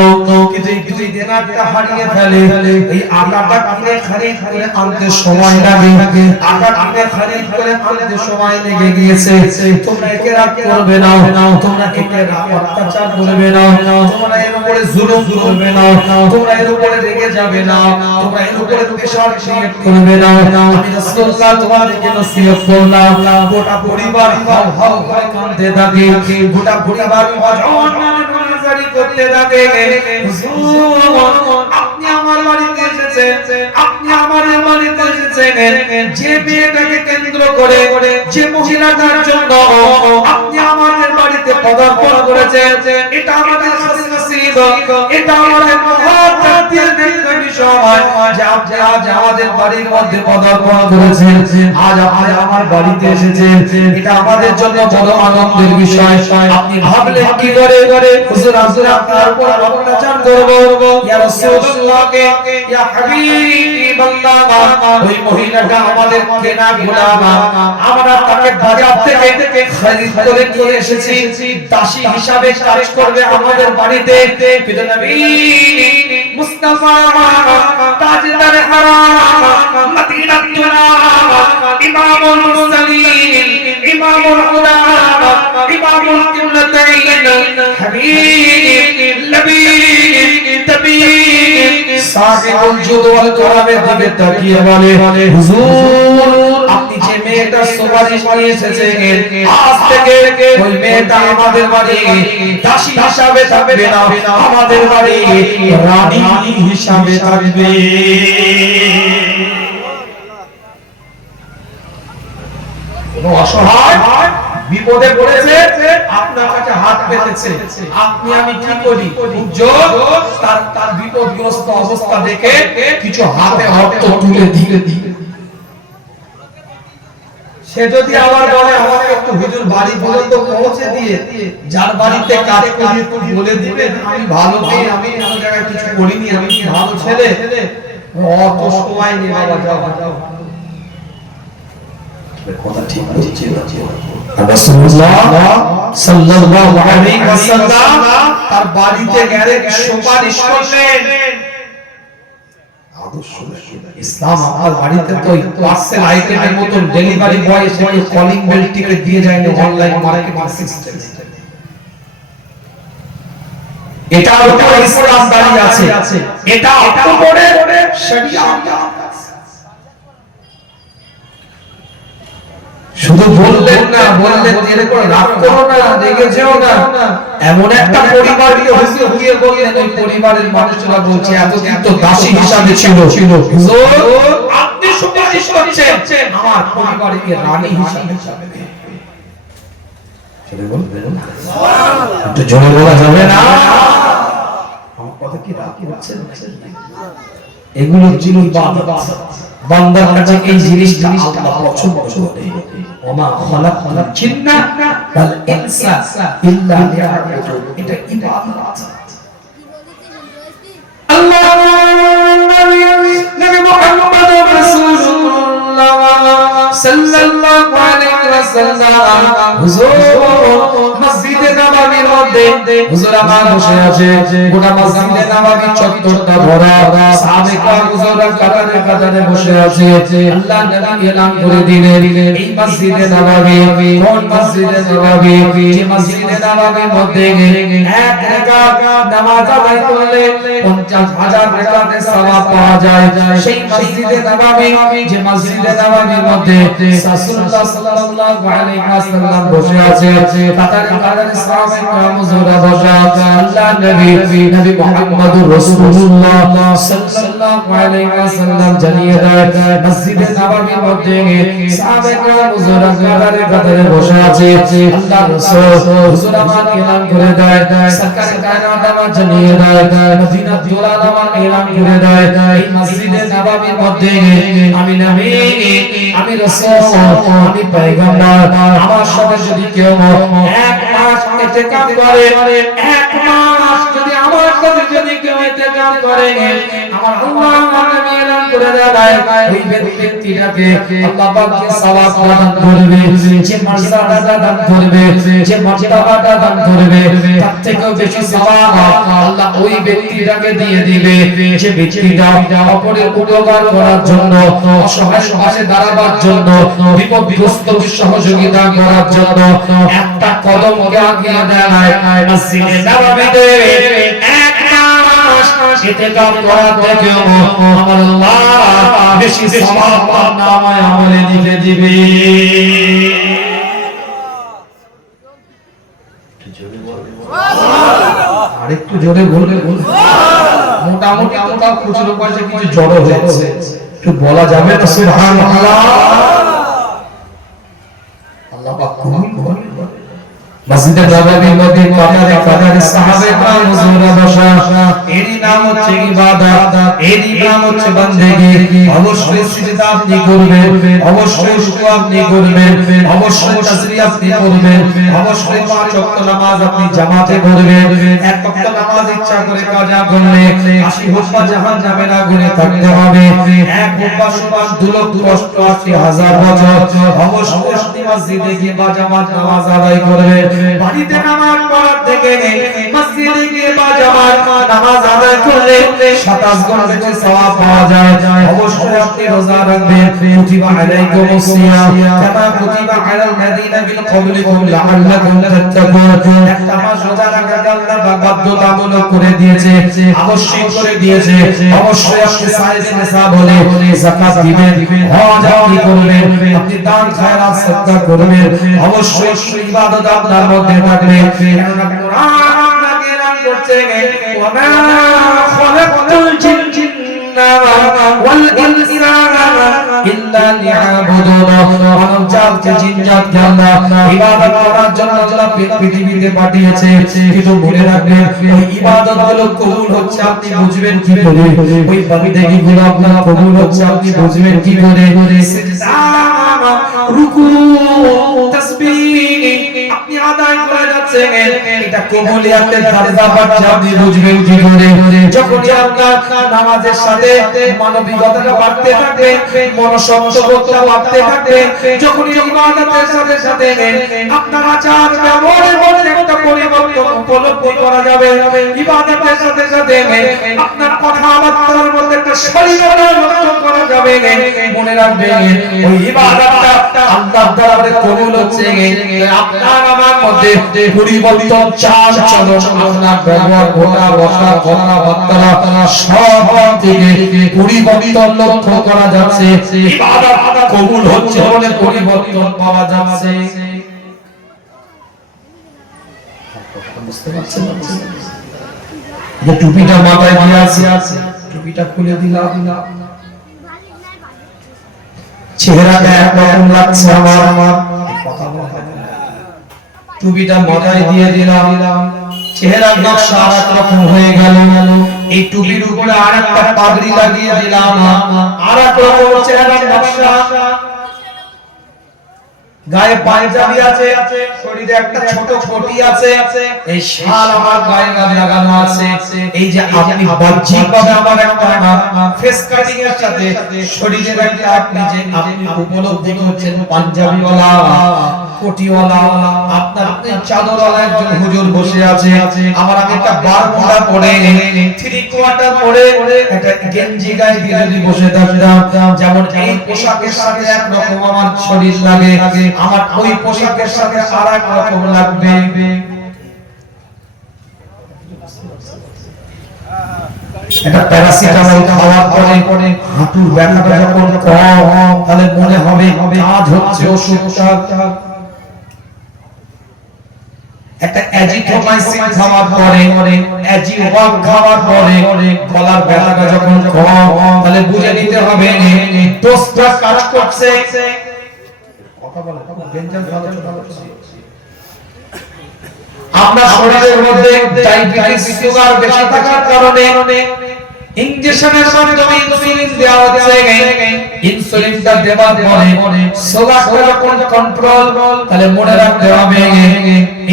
কিন্তু এই 2 দিনারটা হারিয়ে ফেলে। এই আটাটা কিনে খরিদ করে আনতে সময় লাগে, আটা কিনে খরিদ করে আনতে সময় লেগে গিয়েছে। তোমরা একে রাগ করবে না, তোমরা একে অত্যাচার করবে না, তোমরা এর উপরে জুলুম করবে না, তোমরা এর উপরে রেগে যাবে না, তোমরা এর উপরে প্রেশার ক্রিয়েট করবে না। আমি রাসূলুল্লাহ তোমাদেরকে নসিহত করলাম। গোটা পরিবার হাও হাও করে কাঁদতে থাকে, গোটা পরিবার অজন নামাজারি করতে থাকে। হুজুর আপনি আমার বাড়িতে এসেছেন, আপনি আমার বাড়িতে এসেছেন, যে মেয়েটাকে কেন্দ্র করে, যে মহিলাটার জন্য আপনি আমাদের বাড়িতে পদার্পণ করেছেন, এটা আমাদের খাসনসিব, এটা আমাদের মহাভাগ্যের বিষয় যে আপনি আজ আমাদের বাড়ির মধ্যে পদার্পণ করেছেন, আজ আপনি আমার বাড়িতে এসেছেন, এটা আমাদের জন্য বড় আনন্দের বিষয়। আপনি ভাবলেন কি করে হুজুর হুজুর আপনার উপর অত্যাচার করব? ইয়া রাসূলুল্লাহ, ইয়া হাবিবাল্লাহ, ওই মহিলাটা আমাদের কেনা গোলাম, আমরা তাকে বাজার থেকে খরিদ করে নিয়ে এসেছি, দাসী হিসাবে কাজ করবে আমাদের বাড়িতে। কিন্তু নবী মুস্তাফা তাজদার হারাম মদিনাতুল ইমামুল মুরসালিন ইমামুল হুদা ইমামুল কিবলাতাইন হাবিব লবীব তাবিব সাহিবুল জুদ ওয়াল কারামের দিকে তাকিয়ে বলে, হুজুর আপনি যে মেয়েটা সুপারিশ নিয়ে এসেছেন, আজ থেকে ওই মেয়েটা আমাদের বাড়ি দাসী হিসাবে থাকবে না, আমাদের বাড়ি রানী হিসাবে থাকবে। কোন অসহায় বিপদে পড়েছে, আপনার কাছে হাত পেতেছে, আপনি আমি কি করি? তার বিপদগ্রস্ত অবস্থা দেখে কিছু হাতে অর্থ তুলে দিই। সে যদি আবার বলে আমাকে একটু হুজুর বাড়ি পর্যন্ত পৌঁছে দিয়ে যার বাড়িতে কাজ করি একটু বলে দিবেন, আমি ভালো মেয়ে, আমি কোনো জায়গায় কিছু করিনি, আমি ভালো ছেলে, অত সময় নেই বাবা, যাও। কথা ঠিক হচ্ছে না। রাসূলুল্লাহ সাল্লাল্লাহু আলাইহি ওয়াসাল্লাম তার বাড়িতে গেলে সুপারিশ করলেন। ইসলাম আমার বাড়িতে তো পার্সেল আইটেমের মতো ডেলিভারি বয় এসে কলিং বেল টিকে দিয়ে যায় না, অনলাইন মার্কেটিং সিস্টেম। এটা উপরে ইসলাম দাঁড়িয়ে আছে, এটা উপরে শরিয়াত। শুধু বললেন না, বললেন এরকম রাগ করো না, রেগে যেও না, এমন একটা পরিবারকে হুজুর গিয়ে বললেন, ওই পরিবারের মানুষরা বলছে এতদিন তো দাসী হিসাবে ছিল, হুজুর আপনি সুপারিশ করছেন আমার পরিবারকে রানী হিসাবে যাবে। সেটা বলবেন না, একটু জোরে বলা যাবে না? আমার কথা কি রাগ হচ্ছে? এগুলো জিনিস বান্দার কাছে এই জিনিসটা আল্লাহ পছন্দ করে। ওমা খালাকাল জিন্না ওয়াল ইনসা ইল্লা লিয়াবুদুন, এটা ইবাদত। আল্লাহ নবী মুহাম্মদ রাসূলুল্লাহ সাল্লাল্লাহু আলাইহি ওয়াসাল্লাম হুজুর মসজিদে নববীর মধ্যে হুজুর আমার বসে আছে গোটা মসজিদে নববী চত্বরটা ভরা সাহাবে کرام হুজুররা কাতারে কাতারে বসে আছে আল্লাহ নবী এলান করে দিলেন এই মসজিদে নববী কোন মসজিদে নববী যে মসজিদে নববীর মধ্যে এক রাকাত নামাজ আদায় করলে 50,000 রাকাতের সওয়াব পাওয়া যায় সেই মসজিদে নববী যে মসজিদে নববীর মধ্যে রাসূলুল্লাহ সাল্লাল্লাহু আলাইহি ওয়াসাল্লাম বসে আছে কাতারে কাতারে সাহাবে کرام হুজুররা বসে আছে আল্লাহ নবী মুহাম্মদুর রাসূলুল্লাহ সাল্লাল্লাহু আলাইহি ওয়াসাল্লাম জানিয়ে দেয় মসজিদে নববীর মধ্যে সাহাবে کرام হুজুররা কাতারে কাতারে বসে আছে আল্লাহ রাসূল হুজুর আমার এলান করে দেয় সরকারে কায়নাত আমার জানিয়ে দেয় মদিনা দোলাল আমার এলান করে দেয় এই মসজিদে নববীর মধ্যে আমি নবী আমি রাসূল আমি পয়গম্বর আমার সাথে যদি কেউ এক মাস ইতিকাফ করে এক মাস যদি আমার সাথে যদি কেউ ইতিকাফ করে আমার আল্লাহ নবী এলান করে দেয় ওই ব্যক্তিটাকে আল্লাহ পাক সওয়াব প্রদান করবে যে মর্যাদা দান করবে যে মর্যাদা দান করবে তার থেকেও বেশি সওয়াব আল্লাহ ওই ব্যক্তিটাকে দিয়ে দিবে যে ব্যক্তিটা অপরের উপকার করার জন্য অসহায় পাশে দাঁড়াবার জন্য বিপদগ্রস্তকে সহযোগিতা করার জন্য একটা কদমকে আগিয়ে দেয় মসজিদে নববীতে এক মাস ইতিকাফ করার থেকেও আমার আল্লাহ বেশি সওয়াব নামায় আমলে লিখে দিবে আরেকটু জোরে বললে মোটামুটি তো তাও খুচরো পয়সা কিছু জড়ো হয়েছে একটু বলা যাবে না সুবহানাল্লাহ আল্লাহ পাক মসজিদে নববীর মধ্যে কাতারে কাতারে সাহাবে کرام হুজুররা বসা এরই নাম হচ্ছে ইবাদত এরই নাম হচ্ছে বান্দেগি অবশ্যই সিজদা আপনি করবেন অবশ্যই রুকু আপনি করবেন অবশ্যই তাসবিহ আপনি করবেন অবশ্যই 5 ওয়াক্ত নামাজ আপনি জামাতে পড়বেন এক ওয়াক্ত নামাজ ইচ্ছা করে কাজা করলে 80 হুব্বা জাহান্নামের আগুনে থাকতে হবে এক হুব্বা সমান 2,88,000 বছর অবশ্যই আপনি মসজিদে গিয়ে বা জামাত নামাজ আদায় করবেন বাড়িতে নামাজ পড়ার থেকে মসজিদে গিয়ে বা জামাত নামাজ আদায় করলে 27 গুণ বেশি সওয়াব পাওয়া যায় অবশ্যই আপনি রোজা রাখবেন কুতিবা আলাইকুমুস সিয়াম কামা কুতিবা আলাল লাযিনা মিন ক্বাবলিকুম লাআল্লাকুম তাত্তাকুন একটা মাস রোজা রাখা আল্লাহ বাধ্যতামূলক করে দিয়েছে আবশ্যক করে দিয়েছে অবশ্যই আপনি সাইয়ে নিসাব হলে যাকাত দিবেন হজ আপনি করবেন আপনি দান খায়রাত সাদকা করবেন অবশ্যই ইবাদত আপনার মধ্যে থাকবে কেননা কোরআন আপনাকে এলান করছে ওয়া মা খালাকতুল জিন্না ওয়াল ইনসা ইল্লা লিয়াবুদুন মানব জাতকে জিন জাতকে আল্লাহ ইবাদত করার জন্য আল্লাহ পৃথিবীতে পাঠিয়েছে কিন্তু মনে রাখবেন ওই ইবাদতগুলো কবুল হচ্ছে আপনি বুঝবেন কি করে ওই বান্দেগিগুলো আপনার কবুল হচ্ছে আপনি বুঝবেন কি করে সিজদা রুকু তাসবিহ আপনি আদায় করে যাচ্ছেন এটা কবুলিয়াতের দরজা বাচ্চা আপনি বুঝবেন কি করে যখনই আপনার নামাজের সাথে মানবিকতাটা বাড়তে থাকে মনসংযোগটা বাড়তে থাকে যখনই ইবাদতের সাথে সাথে আপনার আচার ব্যবহারের মধ্যে একটা পরিবর্তন উপলব্ধি করা যাবে ইবাদতের সাথে সাথে আপনার কথাবার্তার মধ্যে একটা শরীরটা লক্ষ্য করা যাবে মনে রাখবেন ওই ইবাদতটা আল্লাহর দরবারে কবুল হচ্ছে আপনার আমার মধ্যে পরিবর্তন চাল চলন আপনার ব্যবহার গোটা বসা কথাবার্তা সব থেকে পরিবর্তন লক্ষ্য করা যাচ্ছে ইবাদত কবুল হচ্ছে বলে পরিবর্তন পাওয়া যাচ্ছে বুঝতে পারছেন যে টুপিটা মাথায় দিয়ে আছে টুপিটা খুলে দিলাম চেহারাটা একরকম লাগছে আমার কথা বলা টুপিটা মাথায় দিয়ে দিলাম চেহারার নকশা আরেকরকম হয়ে গেল এই টুপির উপরে আরেকটা পাগড়ি লাগিয়ে দিলাম আরেকরকম চেহারার নকশা গায়ে পাঞ্জাবি আছে শরীরে একটা ছোট কোটি আছে এই শাল আমার গায়ে লাগানো আছে এই যে আপনি বাহ্যিকভাবে আমার একটা ফেস কাটিং এর সাথে শরীরের একটা আপনি যে আপনি উপলব্ধি করছেন পাঞ্জাবিওয়ালা কোটিওয়ালা, আপনার চাদরওয়ালা একজন হুজুর বসে আছে, আমার আমি একটা বারমুডা পরে, থ্রি কোয়ার্টার পরে, একটা গেঞ্জি গায়ে দিয়ে যদি বসে থাকতাম, যেমন এই পোশাকের সাথে একরকম আমার শরীর লাগে, আমার ওই পোশাকের সাথে আরেক রকম লাগবে। একটা প্যারাসিটামল খাওয়ার পরে হাঁটুর ব্যথাটা যখন কম, তাহলে মনে হবে কাজ হচ্ছে ওষুধটা। একটা অ্যাজিথ্রোমাইসিন খাওয়ার পরে, অ্যাজিওয়াক খাওয়ার পরে গলার ব্যথাটা যখন কম, তাহলে বুঝে নিতে হবে ডোজটা কাজ করছে। কথা বলে বেঞ্জাল ভালো চলছে। আপনার শরীরের মধ্যে ডায়াবেটিস সুগার বেশি থাকার কারণে ইনজেকশনের মাধ্যমে ইনসুলিন দেওয়া হচ্ছে। ইনসুলিনটা দেওয়ার পরে সুগারটা যখন কন্ট্রোল, তাহলে মনে রাখতে হবে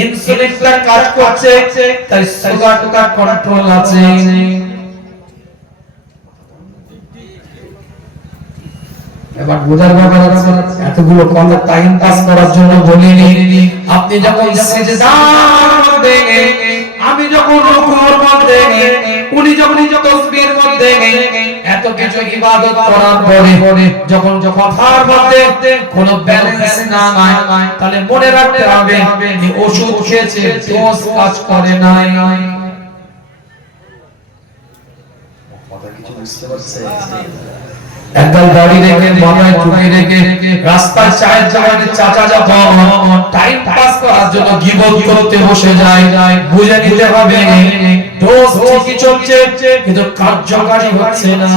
ইনসুলিনটা কাজ করছে, তাই সুগারটা কন্ট্রোল আছে। এবার বোঝার ব্যাপার আছে, এতগুলো কথা টাইম পাস করার জন্য বলিনি। আপনি যখন সিজদার মধ্যে, আমি যখন রুকুর মধ্যে, উনি যখন তাসবিহের মধ্যে, এত কিছু ইবাদত করার পরে যখন কথার মধ্যে কোনো ব্যালেন্স না নাই, তাহলে মনে রাখতে হবে ওষুধ খেয়েছে, ডোজ কাজ করে নাই। কথা কিছু বুঝতে পারছেন? একদল দাড়ি রেখে মাথায় টুপি রেখে রাস্তায় চায়ের দোকানে চাচা যখন টাইম পাস করার জন্য গীবত করতে বসে যায়, বুঝে নিতে হবে ডোজ ঠিকই চলছে কিন্তু কার্যকারী হচ্ছে না।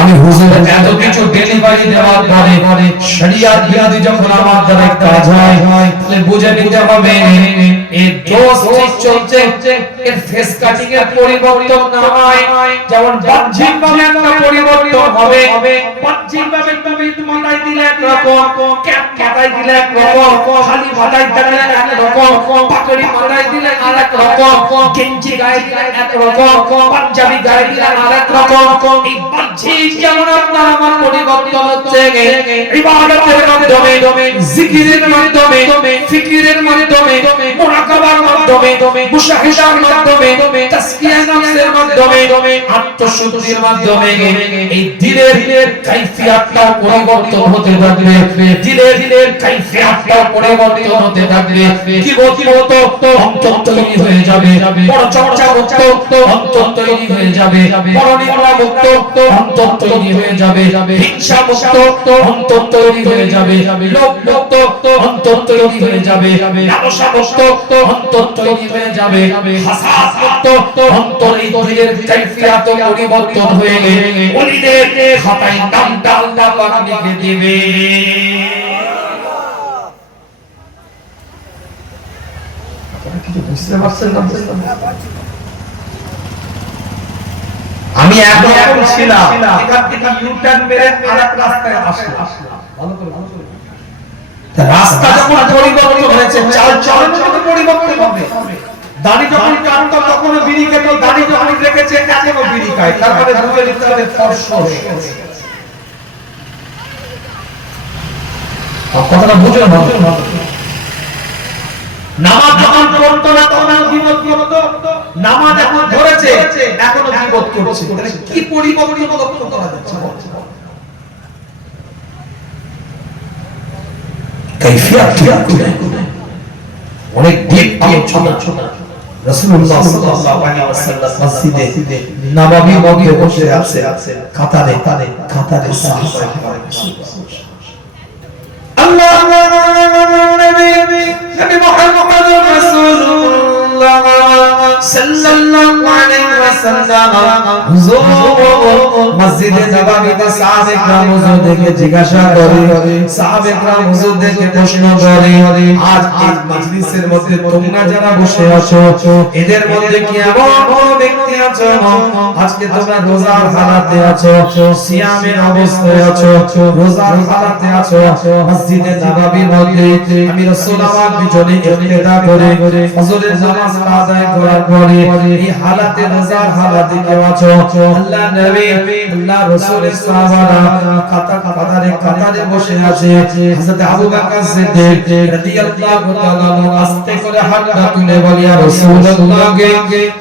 আমি হুজুরের এত কিছু ডেলিভারি দেওয়ার পরে শরিয়ত বিরোধী যখন আমার দ্বারা কাজ হয়, তাহলে বুঝে নিতে হবে এই ডোজ ঠিক চলছে, এর ফেস কাটিং এর পরিবর্তন না হয়। যেমন বাহ্যিক ভাবে একটা পরিবর্তন হবে, বাহ্যিক ভাবে তুমি মাথায় দিলে এক রকম, ক্যাপ মাথায় দিলে এক রকম, খালি মাথায় দিলে এক রকম, পাগড়ি মাথায় দিলে আরেক রকম, গেঞ্জি গায়ে দিলে এক রকম, পাঞ্জাবি গায়ে দিলে আরেক রকম। এই বাহ্যিক যেমন আপনার আমার পরিবর্তন হচ্ছে ইবাদতের মাধ্যমে, জিকিরের মাধ্যমে, ফিকিরের মাধ্যমে, মুরাকাবার মাধ্যমে, মুশাহিদার মাধ্যমে, তাসকিয়া নফসের মাধ্যমে, আত্মশুদ্ধির মাধ্যমে এই দিলের কাইফিয়াতটা পরিবর্তন হতে থাকবে, দিলের কাইফিয়াতটা পরিবর্তন হতে থাকবে। কি বলতো অন্তর তৈরি হয়ে যাবে, বড় চর্চা মুক্ত অন্তর তৈরি হয়ে যাবে, বড় নির্মলা মুক্ত অন্তর তৈরি হয়ে যাবে, হিংসা মুক্ত অন্তর তৈরি হয়ে যাবে, লোভ মুক্ত অন্তর তৈরি হয়ে যাবে, লালসা মুক্ত অন্তর তৈরি হয়ে যাবে, হাসাদ মুক্ত অন্তর। এই দিলের কাইফিয়াত পরিবর্তন হয়ে গেলে ওলিদের খাতায় নাম আল্লাহ পাক লিখে দিবে। আপনারা কি বুঝতে পারছেন না? আমি একরকম ছিলাম, এখান থেকে ইউটার্ন মেরে আরেক রাস্তায় আসলাম। ভালো করে রাস্তা যখন পরিবর্তন হয়েছে, চাল চলনের পরিবর্তন হবে। দাড়ি যখন কাটতো তখন বিড়ি খেত, দাড়ি যখন রেখেছে এখনো বিড়ি খায়। তারপরে বুঝে নিতে হবে ফর্স হয়ে গেছে। কথাটা বুঝে না? নামাজ যখন পড়তো না তখন গীবত করতো, নামাজ এখন ধরেছে এখনো গীবত করছে। তাহলে কি পরিবর্তন লক্ষ্য করা যাচ্ছে? কাইফিয়াত অনেক দিক আলোচনা। রাসূলুল্লাহ সাল্লাল্লাহু আলাইহি ওয়াসাল্লাম মসজিদে নববী মধ্যে বসে আছে, কাতারে সাহাবা কিরাম, আল্লাহ নবী মুহাম্মদ রাসূলুল্লাহ সাল্লাল্লাহু আলাইহি ওয়াসাল্লাম হুজুর মসজিদে নববীতে সাহাবা কিরাম হুজুরকে জিজ্ঞাসা করে, সাহাবা কিরাম হুজুরকে প্রশ্ন করে, আজ এই মজলিসের মধ্যে তোমরা যারা বসে আছো এদের মধ্যে কি এমন কোন ব্যক্তি আছো আজকে তোমরা রোজার হালাতে আছো, সিয়ামের অবস্থায় আছো, রোজার হালাতে আছো, মসজিদে নববীর মধ্যে আমি রাসূল আমার পিছনে ইক্তেদা করে ফজরের নামাজ আদায় করার পরে এই হালাতে রোজা রোজার হালাতে কেউ আছো আল্লাহ নবী আল্লাহ রাসূলের সাহাবারা কাতারে বসে আছে হযরত আবু বকর সিদ্দিক রাদিয়াল্লাহু তাআলা আস্তে করে হাতটা তুলে বলে ইয়া রাসূলুল্লাহ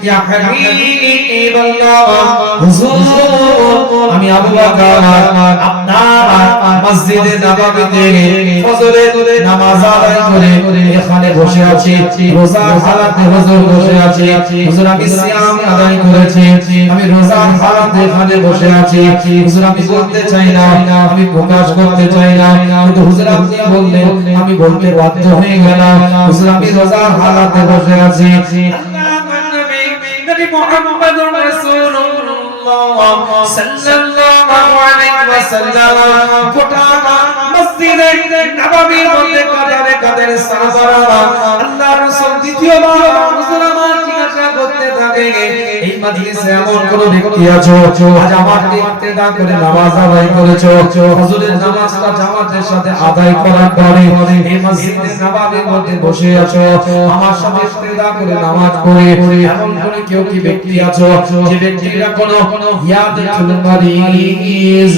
ইয়া হাবিবাল্লাহ হুজুর আমি আবু বকর আপনার মসজিদে নববীতে ফজরের নামাজ আদায় করে এখানে বসে আছি রোজার হালাতে হুজুর বসে আছি হুজুর আমি সিয়াম আদায় করেছি আমি রোজার হালাতে এখানে বসে আছি হুজুর আমি বলতে চাই না আমি প্রকাশ করতে চাই না কিন্তু হুজুর আপনি বললেন আমি বলতে বাধ্য হয়ে গেলাম হুজুর আমি রোজার হালাতে বসে আছি নবী মুহাম্মদুর রাসূলুল্লাহ সাল্লাল্লাহু আলাইহি ওয়াসাল্লাম গোটা মসজিদে নববীর মধ্যে কাদের সাহাবারা আল্লাহর রাসূল দ্বিতীয়বার মুসলমান জিজ্ঞাসা করতে থাকে এই মজলিসে এমন কোন ব্যক্তি আছো আজ আমার ইক্তেদা করে নামাজ আদায় করেছো হুজুরের নামাজটা জামাতের সাথে আদায় করার পরে এই মসজিদে নববীর মধ্যে বসে আছো আমার সাথে ইক্তেদা করে নামাজ পড়ে এমন কোন কেউ কি ব্যক্তি আছো যে ব্যক্তিরা কোন ইয়াদাতুল মারিজ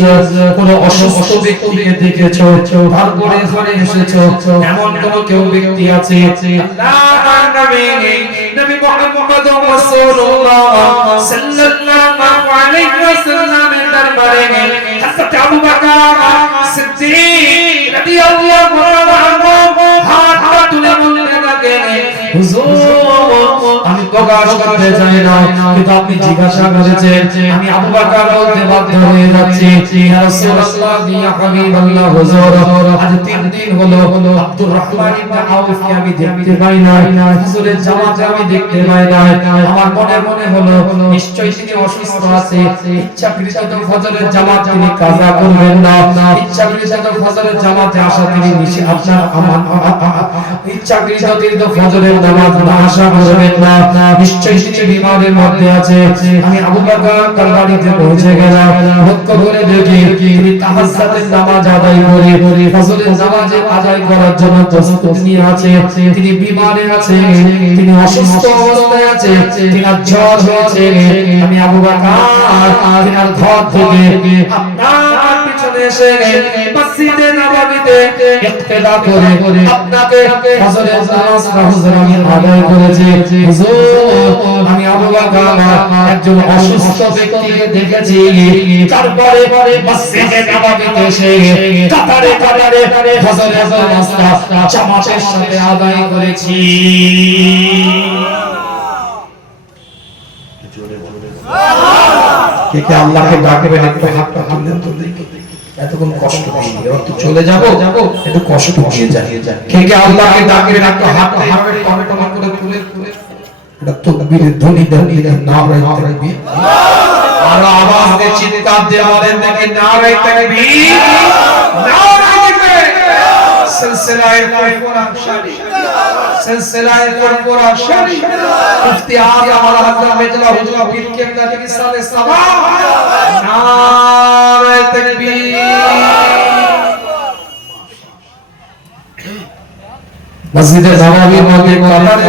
কোন অসুস্থ ব্যক্তিকে দেখেছো তারপরে এখানে এসেছো এমন কোন কেউ ব্যক্তি আছে আল্লাহর নবী মুহাম্মদুর রাসূলুল্লাহ সাল্লাল্লাহু আলাইহি ওয়াসাল্লামের দরবারে হযরত আবু বকর সিদ্দিক রাদিয়াল্লাহু আনহু হাত তুলে বলতে লাগলেন হুজুর আমি প্রকাশ করতে চাই না কিন্তু আপনি জিজ্ঞাসা করেছেন আমি আবু বকর বলতে বাধ্য হয়ে যাচ্ছি ইয়া রাসূলুল্লাহ ইয়া হাবিবাল্লাহ হুজুর আজ 3 দিন হলো আব্দুর রহমান ইবনে আউফকে আমি দেখতে পাই না হুজুরের জামাতে আমি দেখতে পাই না আমার মনে হলো নিশ্চয়ই তিনি অসুস্থ আছে ইচ্ছাকৃত ফজরের জামাত তিনি কাজা করবেন না ইচ্ছাকৃত ফজরের জামাতে আসা তিনি নিশি আপনার আমার ইচ্ছাকৃত তিনি ফজরের নামাজ না আসা করবেন না নিশ্চয়ই তিনি বিমারের মধ্যে আছে আমি আবু বকর তার বাড়িতে পৌঁছে গেলাম লক্ষ্য করে দেখি তিনি তাহাজ্জুদের নামাজ আদায় করে ফজরের নামাজ আদায় করার জন্য প্রস্তুতি নিয়ে আছে তিনি বিমারে আছে তিনি অসুস্থ অবস্থায় আছে তিনার জ্বর হয়েছে আমি আবু বকর তিনার ঘর থেকে আপনার পিছনে এসে মসজিদে নববীতে ইক্তেদা করে আপনাকে ফজরের নামাজটা হুজুর আমি আদায় করেছি হুজুর আমি আবু বকর একজন অসুস্থ ব্যক্তিকে দেখেছি তারপরে মসজিদে নববীতে এসে কাতারে ফজরের নামাজটা জামাতের সাথে আদায় করেছি কে আল্লাহকে ডাকবেন একটু হাতটা তুলে এতক্ষণ কষ্ট পাইনি এবার তো চলে যাব একটু কষ্ট দিয়ে যায় কে আল্লাহকে ডাকবেন একটু হাতটা টন করে তুলে এটা তাকবীরের ধ্বনি দিলে নারায়ে তাকবীর আর আওয়াজ দিয়ে চিৎকার দিয়ে বলেন দেখি নারায়ে তাকবীর নারায়ে তাকবীর সিলসিলায়ে কোরআন শরীফ सिलसिलाए कुरान शरीफ मुफ्ती आजम हजरत मेजला हुजूर पीर के अंदर की साले सवा नारे तकबीर मस्जिद नबवी मध्य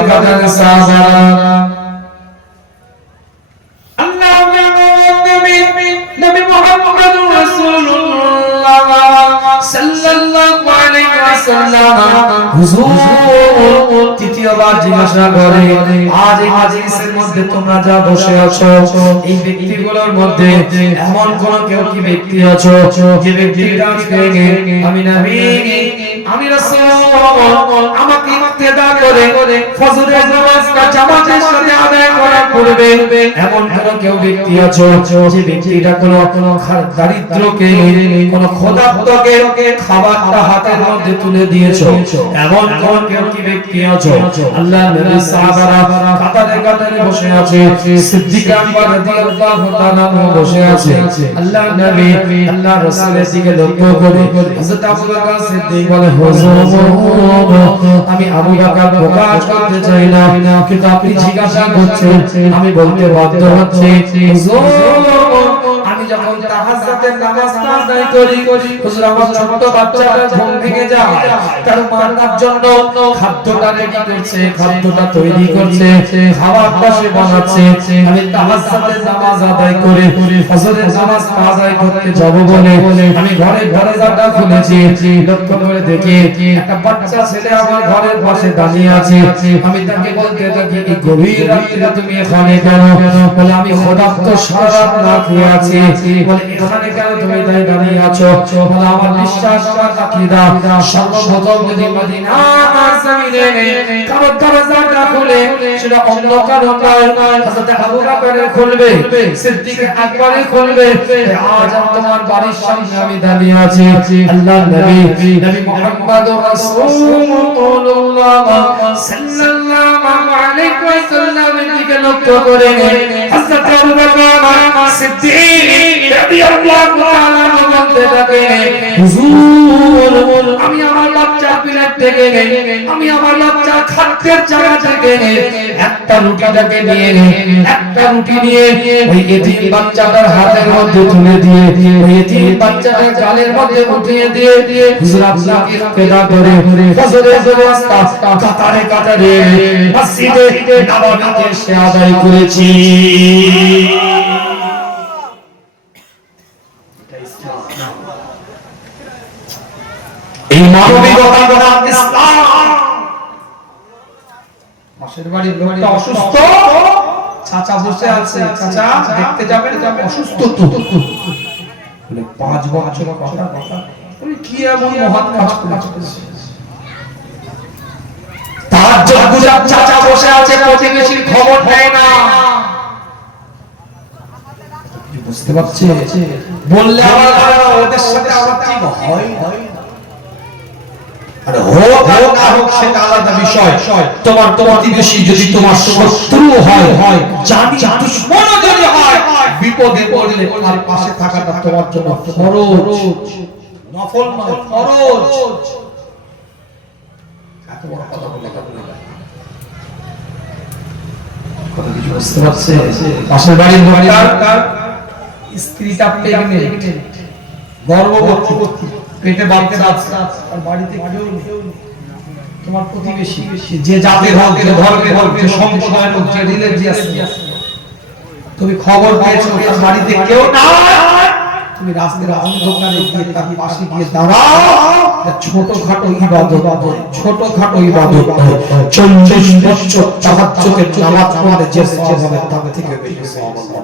कतारे साहबारा नबी मुहम्मद रसूलुल्लाह सल्लल्लाहु अलैहि वसल्लम हुजूर তৃতীয়বার জিজ্ঞাসা করে আজ এই মজলিসের মধ্যে তোমরা যা বসে আছো এই ব্যক্তিগুলোর মধ্যে এমন কোন কেউ কি ব্যক্তি আছো যে ব্যক্তিটা আমি নবী আমি রাসূল আমাকে ইক্তেদা করে ফজরের নামাজটা জামাতের সাথে আদায় করার পূর্বে এমন কোন কেউ ব্যক্তি আছো যে ব্যক্তিটা কোন দারিদ্রকে কোন ক্ষুধার্তকে খাবারটা হাতের মধ্যে তুলে দিয়েছো এমন কোন কেউ কি ব্যক্তি আছো আল্লাহ নবী সাহাবারা কাতারে বসে আছে সিদ্দিক আকবর রাদিয়াল্লাহু তাআলা বসে আছে আল্লাহ নবী আল্লাহ রাসূলের দিকে লক্ষ্য করে হযরত আবু বকর সিদ্দিক বলে হুজুর আমি আবু বকর প্রকাশ করতে চাই না কিন্তু আপনি জিজ্ঞাসা করছেন আমি বলতে বাধ্য হচ্ছি হুজুর আমি যখন তাহাজ্জুদের নামাজটা আদায় করি হুজুর আমার ছোট বাচ্চাটা ঘুম ভেঙে যায় তার মার জন্য খাদ্যটা রেডি করছে খাদ্যটা তৈরি করছে খাবারটা সে বানাচ্ছে আমি তাহাজ্জুদের নামাজ আদায় করে ফজরের নামাজ আদায় করতে যাব বলে আমি ঘরে দরজাটা খুলেছি লক্ষ্য করে দেখি একটা বাচ্চা ছেলে আমার ঘরের পাশে দাঁড়িয়ে আছে আমি তাকে বলতে থাকি এই গভীর রাতে তুমি এখানে কেন বলে আমি খোদাত্ব সারা রাত না খেয়ে আছি বলে এখানে কেন তুমি দাঁড়িয়ে আছো বলে আমার বিশ্বাস আমার আকীদা সর্বপ্রথম যদি মদিনার জমিনে কারো দরজাটা খুলে সেটা অন্ধকার নয় হযরত আবু বকর খুলবে সিদ্দিক আকবর খুলবে আজ তোমার বাড়ির সামনে আমি দাঁড়িয়ে আছি আল্লাহর নবী নবী মুহাম্মদুর রাসূলুল্লাহ সাল্লাল্লাহু আলাইহি ওয়াসাল্লামের দিকে লক্ষ্য করে হযরত আবু বকর সিদ্দিক রাদিয়াল্লাহু তাআলা বলতে থাকে হুজুর আমি আমার বাচ্চা প্লেট থেকে আমি আমার বাচ্চা খাদ্যের জায়গা থেকে একটা রুটিটাকে নিয়ে একটা রুটি নিয়ে ওই এতিম বাচ্চাটার হাতের মধ্যে তুলে দিয়ে ওই এতিম বাচ্চাটার গালের মধ্যে উঠিয়ে দিয়ে হুজুর আপনাকে ইক্তেদা করে ফজরের নামাজটা কাতারে কাতারে মসজিদে নববীতে এসে আদায় করেছি। এই মানবিকতা বনাম ইসলাম। পাশের বাড়ির লোকটা অসুস্থ, চাচা বসে আছে, চাচা দেখতে যাবেন অসুস্থ তো বলে 5 বছর কথা বলে কি এমন মহৎ কাজ করেছে তাহাজ্জুদ গুজার চাচা বসে আছে প্রতিবেশীর খবর নেয় না বুঝতে পারছে বললে আমার ওদের সাথে আমার কি হয় আর হোক আর না হোক সেটা আলাদা বিষয় তোমার প্রতিবেশী যদি তোমার শত্রু হয় জানি দুশমনও যদি হয় বিপদে পড়লে তার পাশে থাকাটা তোমার জন্য ফরজ নফল নয় ফরজ এত বড় কথা বলে কথা কিছু বুঝতে পারছে পাশের বাড়ির লোকটার স্ত্রীটা প্রেগন্যান্ট গর্ভবতী পেটে বাচ্চা আছে আর বাড়িতে কেউ নেই তোমার প্রতিবেশী যে জাতের হোক যে ধর্মের হোক যে সম্প্রদায়ের হোক যে রিলিজিয়াস তুমি খবর পেয়েছো তার বাড়িতে কেউ নাই তুমি রাস্তার অন্ধকারে গিয়ে তার পাশে গিয়ে দাঁড়াও ছোটখাটো ইবাদত 40 বছর তাহাজ্জুদের নামাজ পড়লে যে সওয়াব হবে তার থেকে বেশি সওয়াব আল্লাহ